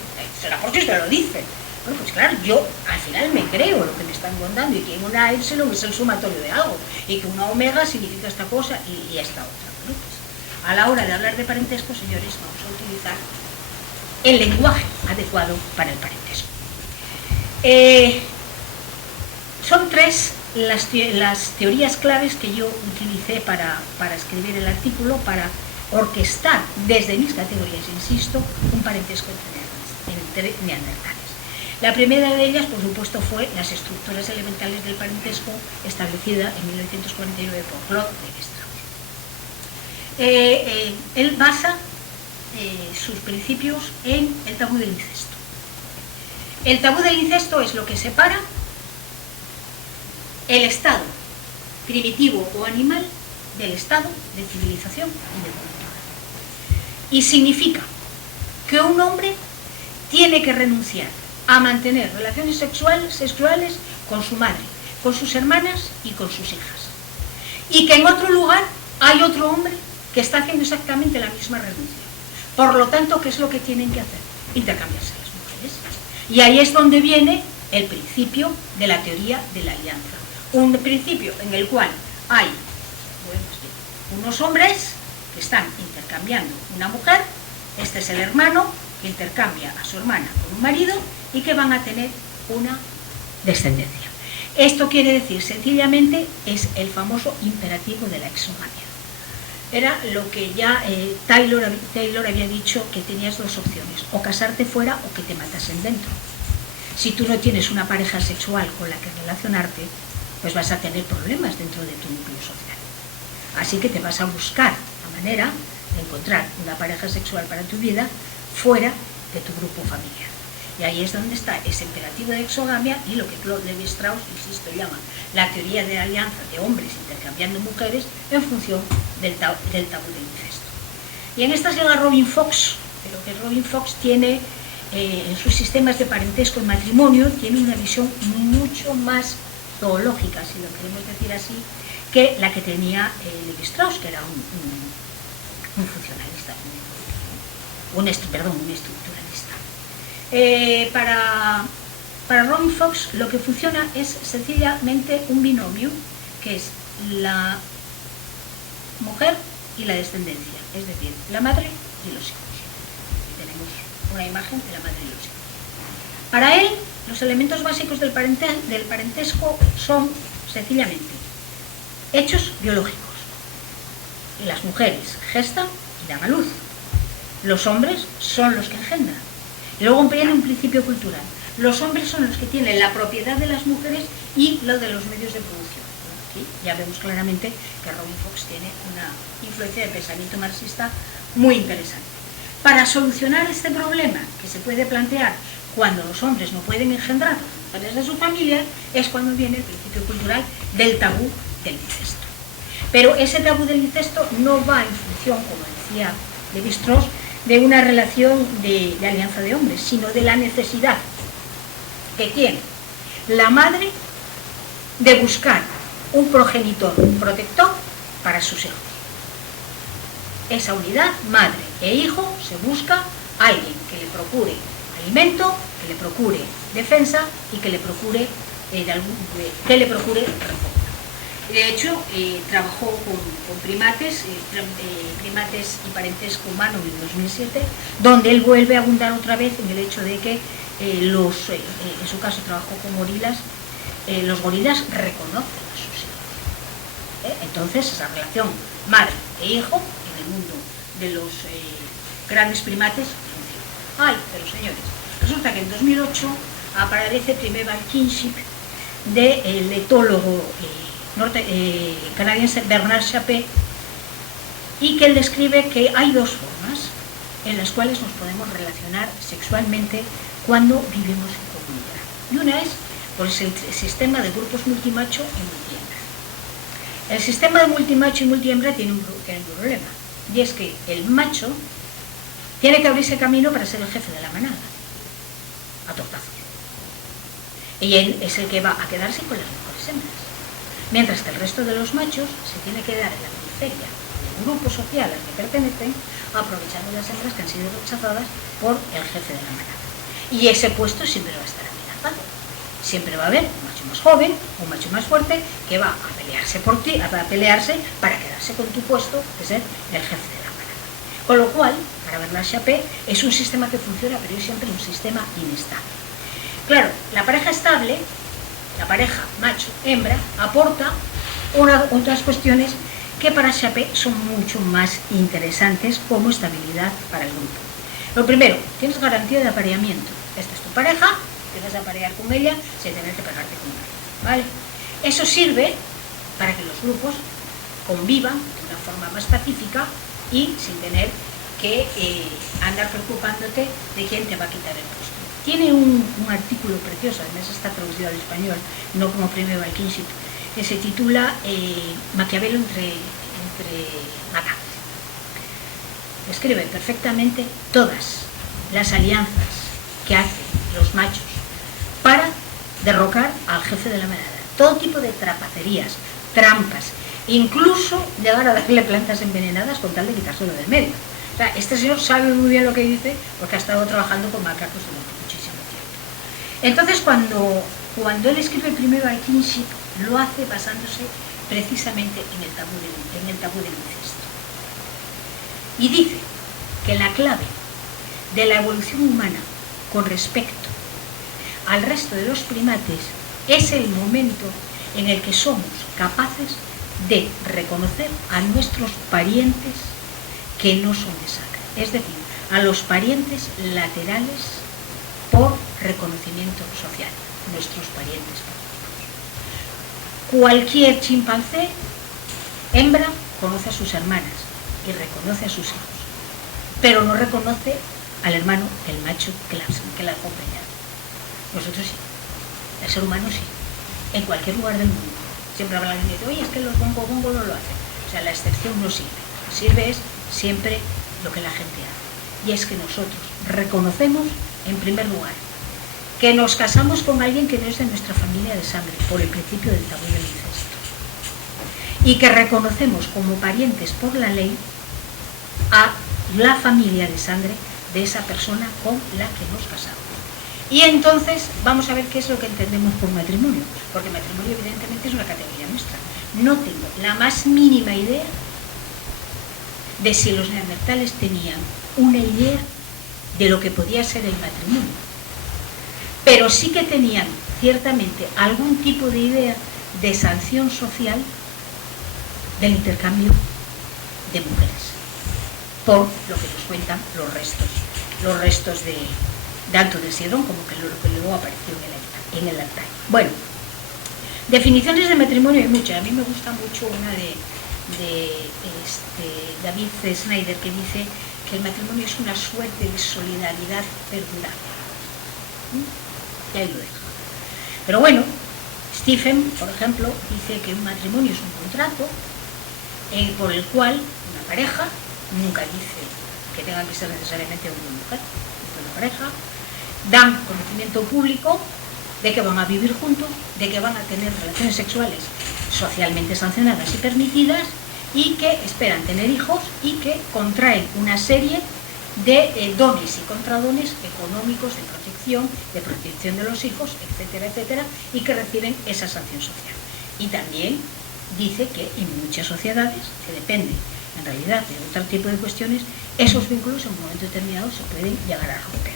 La porque te lo dice. Bueno, pues claro, yo al final me creo lo que me están contando, y que una épsilon es el sumatorio de algo, y que una omega significa esta cosa y esta otra. Bueno, pues, a la hora de hablar de parentesco, señores, vamos a utilizar el lenguaje adecuado para el parentesco. Son tres las teorías claves que yo utilicé para escribir el artículo, para orquestar desde mis categorías, insisto, un parentesco entre neandertales. La primera de ellas, por supuesto, fue las estructuras elementales del parentesco, establecida en 1949 por Claude Lévi-Strauss. Él basa sus principios en el tabú del incesto. El tabú del incesto es lo que separa el estado primitivo o animal del estado de civilización y de cultura. Y significa que un hombre tiene que renunciar a mantener relaciones sexuales con su madre, con sus hermanas y con sus hijas. Y que en otro lugar hay otro hombre que está haciendo exactamente la misma renuncia. Por lo tanto, ¿qué es lo que tienen que hacer? Intercambiarse las mujeres. Y ahí es donde viene el principio de la teoría de la alianza. Un principio en el cual hay unos hombres que están intercambiando una mujer, este es el hermano que intercambia a su hermana con un marido y que van a tener una descendencia. Esto quiere decir, sencillamente, es el famoso imperativo de la exogamia. Era lo que ya Taylor había dicho, que tenías dos opciones, o casarte fuera o que te matasen dentro. Si tú no tienes una pareja sexual con la que relacionarte, pues vas a tener problemas dentro de tu núcleo social. Así que te vas a buscar la manera de encontrar una pareja sexual para tu vida fuera de tu grupo familiar. Y ahí es donde está ese imperativo de exogamia y lo que Claude Lévi-Strauss, insisto, llama la teoría de la alianza de hombres intercambiando mujeres en función del tabú del incesto. Y en esta llega Robin Fox, pero que Robin Fox tiene, en sus sistemas de parentesco y matrimonio, tiene una visión mucho más zoológica, si lo queremos decir así, que la que tenía Lévi-Strauss, que era un funcionalista, un estructuralista. Para Robin Fox lo que funciona es sencillamente un binomio, que es la mujer y la descendencia, es decir, la madre y los hijos. Aquí tenemos una imagen de la madre y los hijos. Para él, los elementos básicos del parentesco son sencillamente hechos biológicos. Y las mujeres gestan y dan a luz. Los hombres son los que engendran. Y luego viene un principio cultural. Los hombres son los que tienen la propiedad de las mujeres y lo de los medios de producción. Aquí ya vemos claramente que Robin Fox tiene una influencia de pensamiento marxista muy interesante. Para solucionar este problema que se puede plantear cuando los hombres no pueden engendrar a las mujeres de su familia, es cuando viene el principio cultural del tabú del incesto. Pero ese tabú del incesto no va en función, como decía Lévi-Strauss, de una relación de alianza de hombres, sino de la necesidad que tiene la madre de buscar un progenitor, un protector para sus hijos. Esa unidad, madre e hijo, se busca a alguien que le procure alimento, que le procure defensa y que le procure refugio. De hecho, trabajó con primates, primates y parentesco humano en el 2007, donde él vuelve a abundar otra vez en el hecho de que en su caso trabajó con gorilas, los gorilas reconocen a sus hijos. Entonces, esa relación madre e hijo en el mundo de los grandes primates funciona. Ay, pero señores, resulta que en 2008 aparece el primer kinship del etólogo canadiense Bernard Chapais, y que él describe que hay dos formas en las cuales nos podemos relacionar sexualmente cuando vivimos en comunidad. Y una es pues, el sistema de grupos multimacho y multihembra. El sistema de multimacho y multihembra tiene un problema, y es que el macho tiene que abrirse camino para ser el jefe de la manada, a tortazos. Y él es el que va a quedarse con las mejores hembras. Mientras que el resto de los machos se tiene que dar en la periferia del grupo social al que pertenecen, aprovechando las hembras que han sido rechazadas por el jefe de la manada. Y ese puesto siempre va a estar amenazado. Siempre va a haber un macho más joven, un macho más fuerte, que va a pelearse por ti, va a pelearse para quedarse con tu puesto de ser el jefe de la manada. Con lo cual, para Bernard Chapais, es un sistema que funciona, pero es siempre un sistema inestable. Claro, la pareja estable, la pareja macho-hembra, aporta otras cuestiones que para Chapais son mucho más interesantes como estabilidad para el grupo. Lo primero, tienes garantía de apareamiento. Esta es tu pareja, te vas a aparear con ella sin tener que pegarte con nadie, ¿vale? Eso sirve para que los grupos convivan de una forma más pacífica y sin tener que andar preocupándote de quién te va a quitar el puesto. Tiene un artículo precioso, además está traducido al español, no como premio al kinship, que se titula Maquiavelo entre matanzas. Describe perfectamente todas las alianzas que hacen los machos para derrocar al jefe de la manada. Todo tipo de trapacerías, trampas, incluso llegar a darle plantas envenenadas con tal de quitárselo del medio. O sea, este señor sabe muy bien lo que dice porque ha estado trabajando con macacos durante muchísimo tiempo. Entonces, cuando él escribe primero al kinship, lo hace basándose precisamente en el tabú del incesto. Y dice que la clave de la evolución humana con respecto al resto de los primates es el momento en el que somos capaces de reconocer a nuestros parientes que no son de sangre, es decir, a los parientes laterales por reconocimiento social, nuestros parientes políticos. Cualquier chimpancé hembra conoce a sus hermanas y reconoce a sus hijos, pero no reconoce al hermano, el macho que la acompaña. Nosotros sí, el ser humano sí, en cualquier lugar del mundo. Siempre hablan y dicen, oye, es que los bongo no lo hacen. O sea, la excepción no sirve. Lo que sirve es siempre lo que la gente hace. Y es que nosotros reconocemos, en primer lugar, que nos casamos con alguien que no es de nuestra familia de sangre, por el principio del tabú del incesto. Y que reconocemos como parientes por la ley a la familia de sangre de esa persona con la que nos casamos. Y entonces vamos a ver qué es lo que entendemos por matrimonio, porque matrimonio evidentemente es una categoría nuestra. No tengo la más mínima idea de si los neandertales tenían una idea de lo que podía ser el matrimonio, pero sí que tenían ciertamente algún tipo de idea de sanción social del intercambio de mujeres, por lo que nos cuentan los restos de tanto de Sidrón como que luego apareció en el altar. Bueno, definiciones de matrimonio hay muchas. A mí me gusta mucho una de David Snyder, que dice que el matrimonio es una suerte de solidaridad perdurable. Y ahí lo dejo. Pero bueno, Stephen, por ejemplo, dice que un matrimonio es un contrato por el cual una pareja, nunca dice que tenga que ser necesariamente hombre o mujer, dice una pareja, dan conocimiento público de que van a vivir juntos, de que van a tener relaciones sexuales socialmente sancionadas y permitidas, y que esperan tener hijos y que contraen una serie de dones y contradones económicos, de protección de los hijos, etcétera, etcétera, y que reciben esa sanción social. Y también dice que en muchas sociedades, que depende en realidad de otro tipo de cuestiones, esos vínculos en un momento determinado se pueden llegar a romper.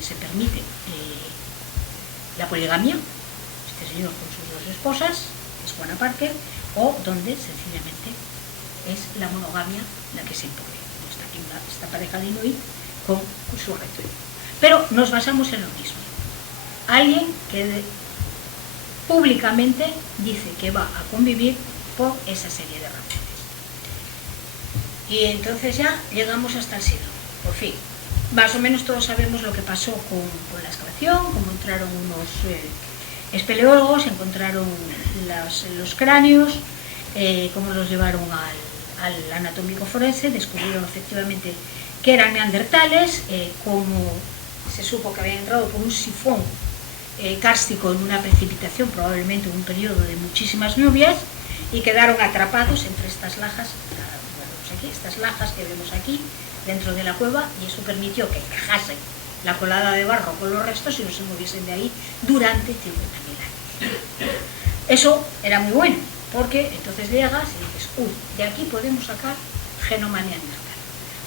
Se permite la poligamia, este señor con sus dos esposas, que es Juana Parker, o donde sencillamente es la monogamia la que se impone. Está aquí esta pareja de Inuit con su reto. Pero nos basamos en lo mismo. Alguien que públicamente dice que va a convivir por esa serie de razones. Y entonces ya llegamos hasta el siglo, por fin. Más o menos todos sabemos lo que pasó con la excavación, cómo entraron unos espeleólogos, encontraron los cráneos, cómo los llevaron al anatómico forense, descubrieron efectivamente que eran neandertales, cómo se supo que habían entrado por un sifón kárstico en una precipitación, probablemente en un periodo de muchísimas lluvias, y quedaron atrapados entre estas lajas, estas lajas que vemos aquí, dentro de la cueva, y eso permitió que encajase la colada de barro con los restos y no se moviesen de ahí durante 50.000 años. Eso era muy bueno, porque entonces llegas y dices, uy, de aquí podemos sacar genoma neandertal.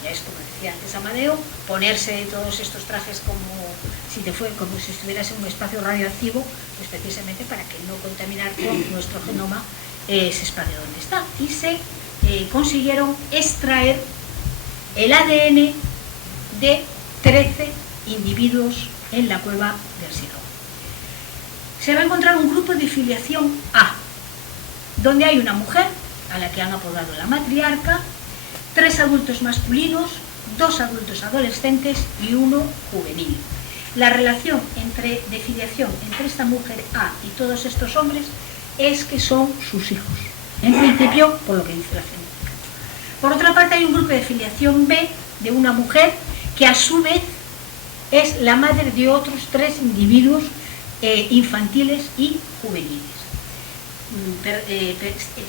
Ya es, como decía antes Amadeo, ponerse todos estos trajes como si estuvieras en un espacio radioactivo, pues precisamente para que no contaminar con nuestro genoma ese espacio donde está. Y se consiguieron extraer el ADN de 13 individuos en la cueva del Sidrón. Se va a encontrar un grupo de filiación A, donde hay una mujer, a la que han apodado la matriarca, 3 adultos masculinos, 2 adultos adolescentes y 1 juvenil. La relación de filiación entre esta mujer A y todos estos hombres es que son sus hijos, en principio, por lo que dice la genética. Por otra parte, hay un grupo de filiación B de una mujer que a su vez es la madre de otros 3 individuos infantiles y juveniles.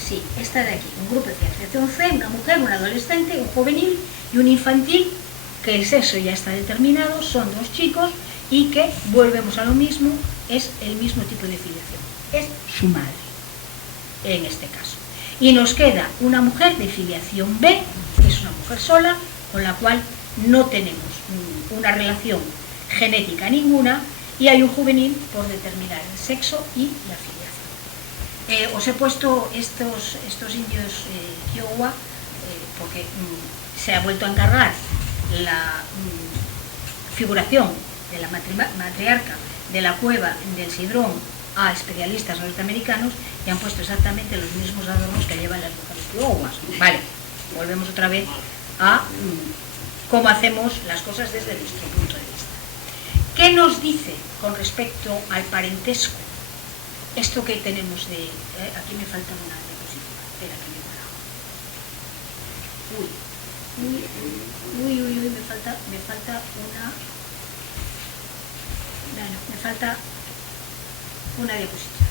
Sí, esta de aquí, un grupo de filiación C, una mujer, un adolescente, un juvenil y un infantil, que el sexo ya está determinado, son 2 chicos y que, volvemos a lo mismo, es el mismo tipo de filiación, es su madre, en este caso. Y nos queda una mujer de filiación B, que es una mujer sola, con la cual no tenemos una relación genética ninguna, y hay un juvenil por determinar el sexo y la filiación. Os he puesto estos indios Kiowa porque se ha vuelto a encargar la figuración de la matriarca de la cueva del Sidrón a especialistas norteamericanos y han puesto exactamente los mismos adornos que llevan las mujeres Kiowas. Vale, volvemos otra vez a cómo hacemos las cosas desde nuestro punto de vista. ¿Qué nos dice con respecto al parentesco? Esto que tenemos de... aquí me falta una diapositiva. Espera, que me he parado. Uy, me falta una... Bueno, me falta una diapositiva.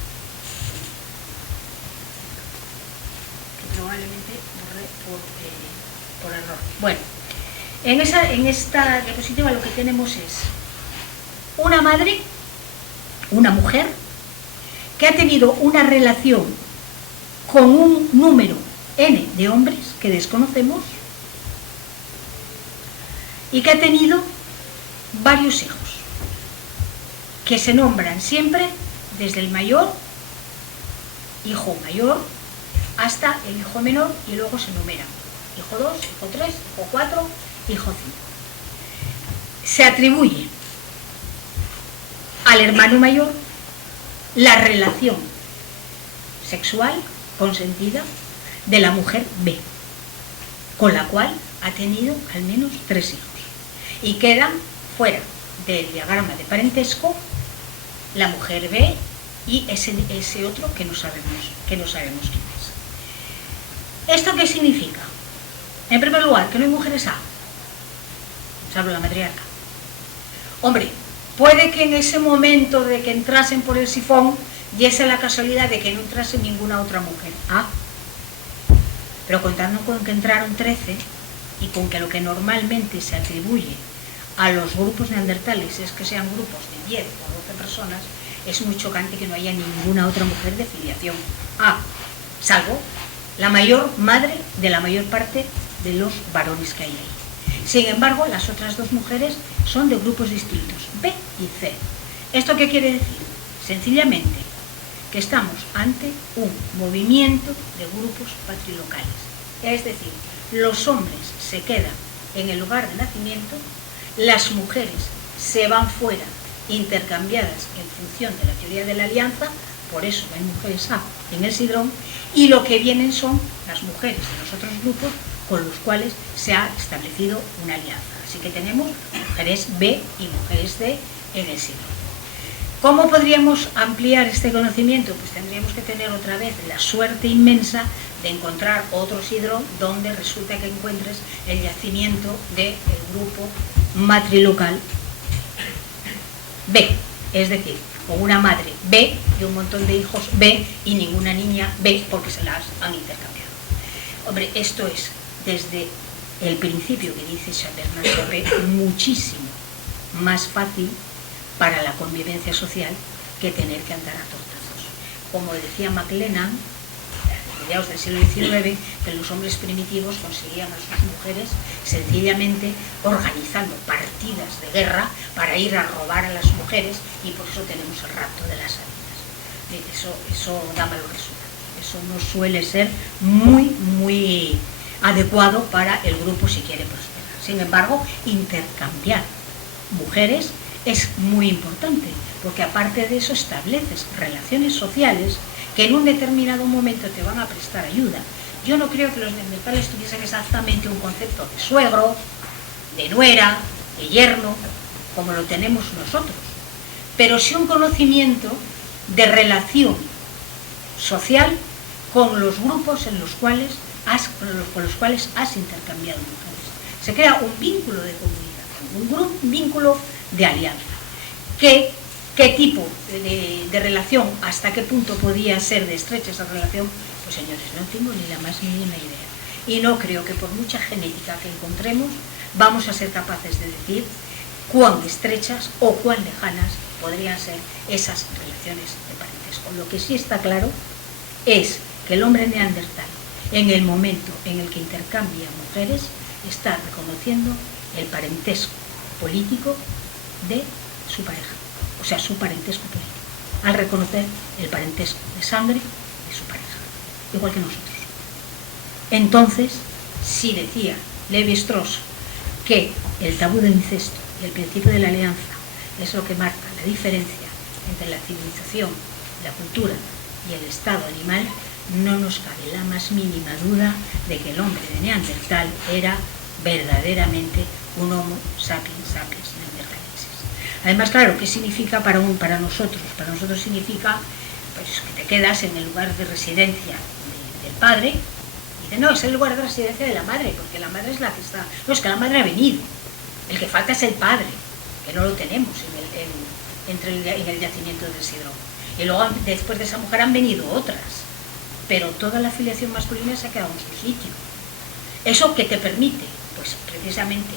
Que probablemente borré por error. Bueno, en esta diapositiva lo que tenemos es una madre, una mujer, que ha tenido una relación con un número N de hombres que desconocemos y que ha tenido varios hijos, que se nombran siempre desde el mayor, hijo mayor, hasta el hijo menor y luego se numeran. Hijo 2, hijo 3, hijo 4, hijo 5. Se atribuye al hermano mayor la relación sexual consentida de la mujer B, con la cual ha tenido al menos 3 hijos. Y quedan fuera del diagrama de parentesco la mujer B y ese otro que no sabemos quién es. ¿Esto qué significa? En primer lugar, que no hay mujeres A. Os hablo de la matriarca. Hombre, puede que en ese momento de que entrasen por el sifón diese la casualidad de que no entrase ninguna otra mujer A. Pero contando con que entraron 13 y con que lo que normalmente se atribuye a los grupos neandertales es que sean grupos de 10 o 12 personas, es muy chocante que no haya ninguna otra mujer de filiación A, salvo la mayor madre de la mayor parte de los varones que hay ahí. Sin embargo, las otras dos mujeres son de grupos distintos, B y C. ¿Esto qué quiere decir? Sencillamente que estamos ante un movimiento de grupos patrilocales. Es decir, los hombres se quedan en el lugar de nacimiento, las mujeres se van fuera intercambiadas en función de la teoría de la alianza, por eso hay mujeres A en el Sidrón, y lo que vienen son las mujeres de los otros grupos con los cuales se ha establecido una alianza. Así que tenemos mujeres B y mujeres D en el Sidrón. ¿Cómo podríamos ampliar este conocimiento? Pues tendríamos que tener otra vez la suerte inmensa de encontrar otro Sidrón donde resulta que encuentres el yacimiento del grupo matrilocal B, es decir, con una madre B y un montón de hijos B y ninguna niña B porque se las han intercambiado. Hombre, esto es, desde el principio que dice Chabernas Chopé, muchísimo más fácil para la convivencia social que tener que andar a tortazos. Como decía McLennan, a mediados del siglo XIX, que los hombres primitivos conseguían a sus mujeres sencillamente organizando partidas de guerra para ir a robar a las mujeres, y por eso tenemos el rapto de las Sabinas. Eso da malos resultados. Eso no suele ser muy adecuado para el grupo si quiere prosperar. Sin embargo, intercambiar mujeres es muy importante, porque aparte de eso estableces relaciones sociales que en un determinado momento te van a prestar ayuda. Yo no creo que los neandertales tuviesen exactamente un concepto de suegro, de nuera, de yerno, como lo tenemos nosotros, pero sí un conocimiento de relación social con los grupos con los cuales has intercambiado mujeres. Se crea un vínculo de comunicación, un vínculo de alianza. ¿Qué tipo de relación, hasta qué punto podía ser de estrecha esa relación? Pues señores, no tengo ni la más mínima idea. Y no creo que por mucha genética que encontremos vamos a ser capaces de decir cuán estrechas o cuán lejanas podrían ser esas relaciones de parentesco. Lo que sí está claro es que el hombre neandertal, en el momento en el que intercambia mujeres, está reconociendo el parentesco político de su pareja, o sea, su parentesco político, al reconocer el parentesco de sangre de su pareja, igual que nosotros. Entonces, si decía Levi-Strauss que el tabú del incesto y el principio de la alianza es lo que marca la diferencia entre la civilización, la cultura y el estado animal, no nos cabe la más mínima duda de que el hombre de Neandertal era verdaderamente un Homo sapiens sapiens neanderthalensis. Además, claro, ¿qué significa para nosotros? Para nosotros significa pues, que te quedas en el lugar de residencia del padre. Y dice, no, es el lugar de residencia de la madre, porque la madre es la que está... No, es que la madre ha venido. El que falta es el padre, que no lo tenemos en el yacimiento del Sidrón. Y luego, después de esa mujer, han venido otras. Pero toda la filiación masculina se ha quedado en su sitio. ¿Eso qué te permite? Pues precisamente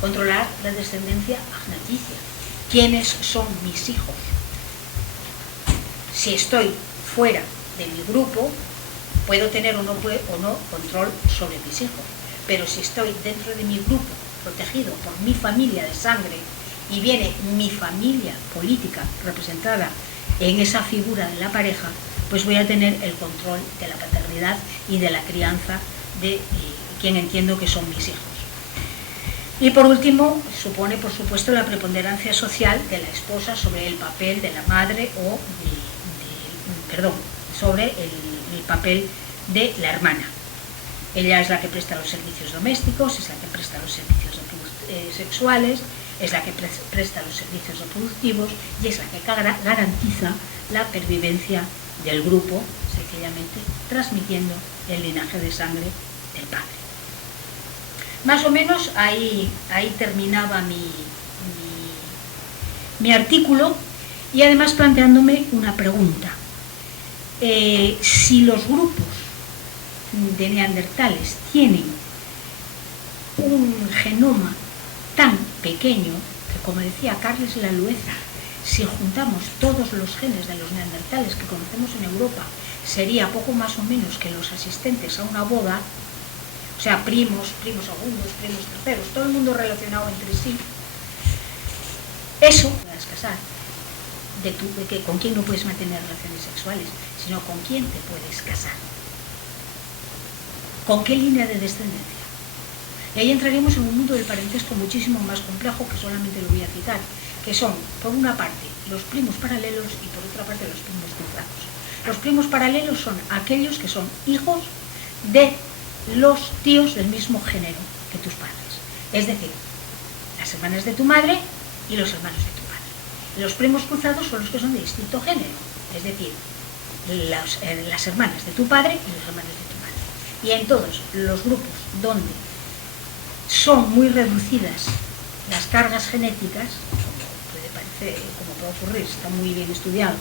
controlar la descendencia agnaticia. ¿Quiénes son mis hijos? Si estoy fuera de mi grupo, puedo tener o no control sobre mis hijos. Pero si estoy dentro de mi grupo, protegido por mi familia de sangre, y viene mi familia política representada en esa figura de la pareja, pues voy a tener el control de la paternidad y de la crianza de quien entiendo que son mis hijos. Y por último, supone por supuesto la preponderancia social de la esposa sobre el papel de la madre o sobre el papel de la hermana. Ella es la que presta los servicios domésticos, es la que presta los servicios sexuales, es la que presta los servicios reproductivos y es la que garantiza la pervivencia del grupo, sencillamente transmitiendo el linaje de sangre del padre. Más o menos ahí terminaba mi artículo, y además planteándome una pregunta. Si los grupos de neandertales tienen un genoma tan pequeño que, como decía Carles Lalueza, si juntamos todos los genes de los neandertales que conocemos en Europa, sería poco más o menos que los asistentes a una boda, o sea, primos segundos, primos terceros, todo el mundo relacionado entre sí. Eso puedes casar, con quién no puedes mantener relaciones sexuales, sino con quién te puedes casar. ¿Con qué línea de descendencia? Y ahí entraríamos en un mundo del parentesco muchísimo más complejo, que solamente lo voy a citar, que son, por una parte, los primos paralelos y por otra parte los primos cruzados. Los primos paralelos son aquellos que son hijos de los tíos del mismo género que tus padres. Es decir, las hermanas de tu madre y los hermanos de tu padre. Los primos cruzados son los que son de distinto género, es decir, las hermanas de tu padre y los hermanos de tu madre. Y en todos los grupos donde son muy reducidas las cargas genéticas, como puede ocurrir, está muy bien estudiado,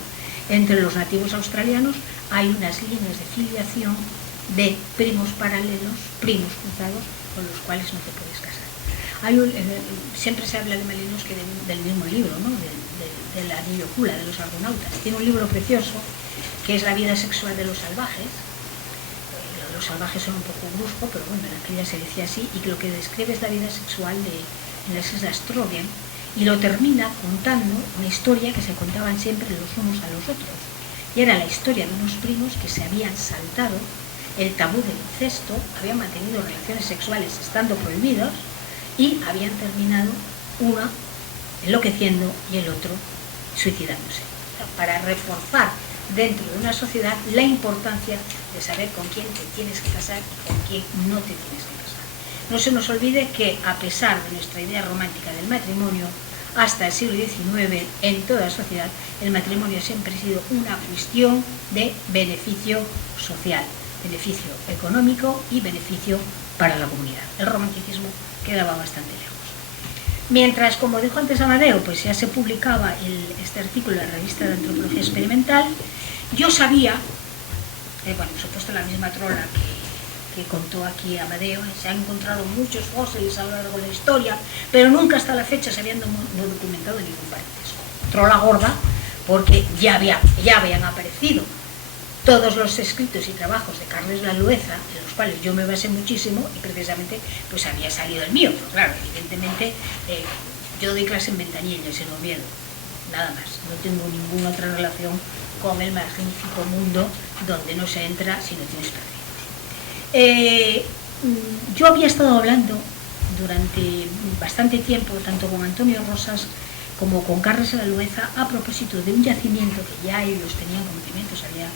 entre los nativos australianos hay unas líneas de filiación de primos paralelos, primos cruzados, con los cuales no te puedes casar. Siempre se habla de Malinowski del mismo libro, ¿no? de la Niñocula, de los argonautas. Tiene un libro precioso que es La vida sexual de los salvajes. Los salvajes son un poco brusco, pero bueno, en aquella se decía así, y que lo que describe es la vida sexual en las islas Trobriand, y lo termina contando una historia que se contaban siempre los unos a los otros. Y era la historia de unos primos que se habían saltado el tabú del incesto, habían mantenido relaciones sexuales estando prohibidos y habían terminado uno enloqueciendo y el otro suicidándose. Para reforzar dentro de una sociedad la importancia de saber con quién te tienes que casar y con quién no te tienes que casar. No se nos olvide que, a pesar de nuestra idea romántica del matrimonio, hasta el siglo XIX, en toda sociedad, el matrimonio siempre ha sido una cuestión de beneficio social, beneficio económico y beneficio para la comunidad. El romanticismo quedaba bastante lejos. Mientras, como dijo antes Amadeo, pues ya se publicaba este artículo en la revista de Antropología Experimental, yo sabía, bueno, por supuesto la misma trola que contó aquí Amadeo, se han encontrado muchos fósiles a lo largo de la historia, pero nunca hasta la fecha se habían documentado ningún parentesco. Trola gorda, porque ya habían aparecido todos los escritos y trabajos de Carles Lalueza, en los cuales yo me basé muchísimo, y precisamente pues había salido el mío. Pero claro, evidentemente yo doy clase en Ventanillas, en Oviedo, nada más. No tengo ninguna otra relación con el magnífico mundo donde no se entra si no tienes padrinos. Yo había estado hablando durante bastante tiempo, tanto con Antonio Rosas como con Carles Lalueza, a propósito de un yacimiento que ya ellos tenían conocimientos, había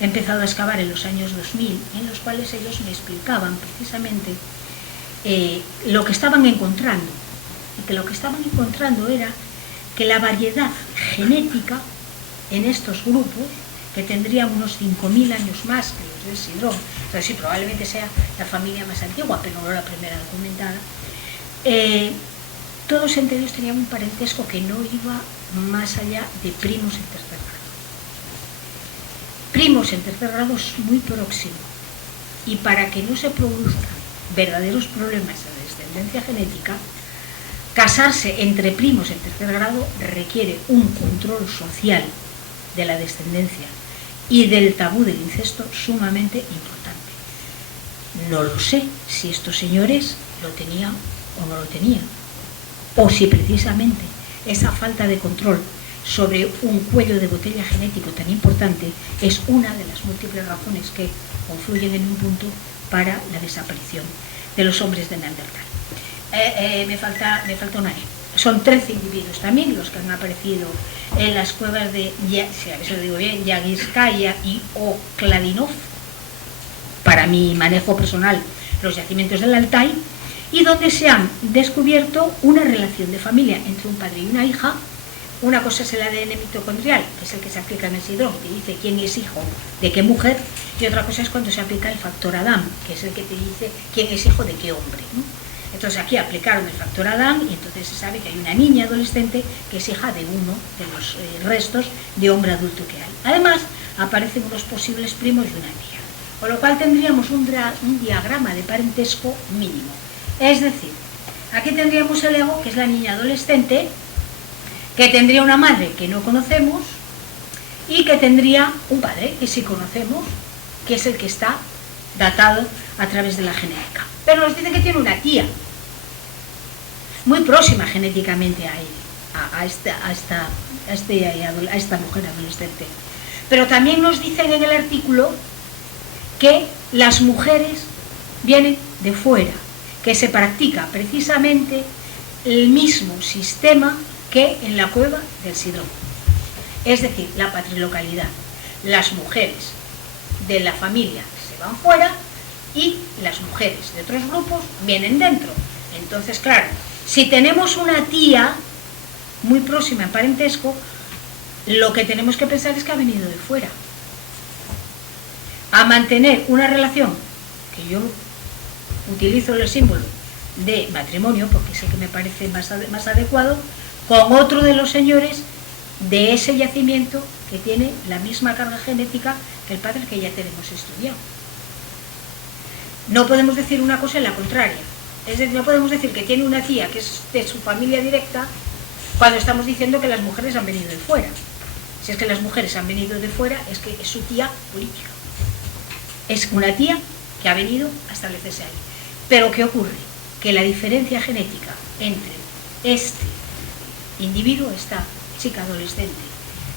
empezado a excavar en los años 2000, en los cuales ellos me explicaban precisamente lo que estaban encontrando, y que lo que estaban encontrando era que la variedad genética en estos grupos, que tendrían unos 5.000 años más que los del Sidrón, entonces sí, probablemente sea la familia más antigua, pero no la primera documentada, todos entre ellos tenían un parentesco que no iba más allá de primos en tercer grado. Primos en tercer grado es muy próximo, y para que no se produzcan verdaderos problemas de descendencia genética, casarse entre primos en tercer grado requiere un control social de la descendencia y del tabú del incesto sumamente importante. No lo sé si estos señores lo tenían o no lo tenían, o si precisamente esa falta de control sobre un cuello de botella genético tan importante es una de las múltiples razones que confluyen en un punto para la desaparición de los hombres de Neandertal. Me falta una E. Son 13 individuos también los que han aparecido en las cuevas de, si a veces lo digo bien, Yagiskaya y Okladinov, para mi manejo personal, los yacimientos del Altai, y donde se han descubierto una relación de familia entre un padre y una hija. Una cosa es el ADN mitocondrial, que es el que se aplica en el Sidrón, que dice quién es hijo de qué mujer, y otra cosa es cuando se aplica el factor Adam, que es el que te dice quién es hijo de qué hombre, ¿no? Entonces aquí aplicaron el factor Adam y entonces se sabe que hay una niña adolescente que es hija de uno de los restos de hombre adulto que hay. Además, aparecen unos posibles primos y una tía, con lo cual tendríamos un diagrama de parentesco mínimo. Es decir, aquí tendríamos el ego, que es la niña adolescente, que tendría una madre que no conocemos y que tendría un padre que sí conocemos, que es el que está datado a través de la genética. Pero nos dicen que tiene una tía muy próxima genéticamente a él, a esta mujer adolescente. Pero también nos dicen en el artículo que las mujeres vienen de fuera, que se practica precisamente el mismo sistema que en la cueva del Sidrón. Es decir, la patrilocalidad. Las mujeres de la familia se van fuera y las mujeres de otros grupos vienen dentro. Entonces, claro, si tenemos una tía muy próxima en parentesco, lo que tenemos que pensar es que ha venido de fuera. A mantener una relación, que yo utilizo el símbolo de matrimonio, porque es el que me parece más adecuado, con otro de los señores de ese yacimiento que tiene la misma carga genética que el padre que ya tenemos estudiado. No podemos decir una cosa y la contraria. Es decir, no podemos decir que tiene una tía que es de su familia directa cuando estamos diciendo que las mujeres han venido de fuera. Si es que las mujeres han venido de fuera, es que es su tía política. Es una tía que ha venido a establecerse ahí. Pero ¿qué ocurre? Que la diferencia genética entre este individuo, esta chica adolescente,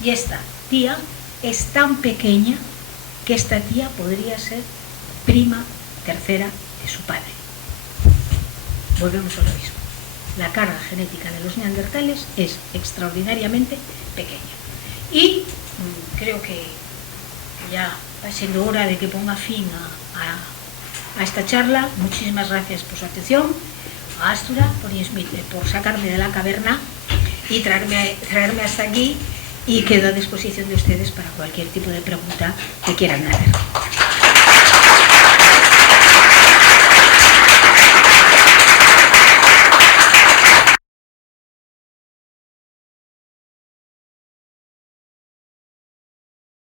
y esta tía es tan pequeña que esta tía podría ser prima tercera de su padre. Volvemos a lo mismo. La carga genética de los neandertales es extraordinariamente pequeña. Y creo que ya va siendo hora de que ponga fin a esta charla. Muchísimas gracias por su atención, a Astura por sacarme de la caverna y traerme hasta aquí, y quedo a disposición de ustedes para cualquier tipo de pregunta que quieran hacer.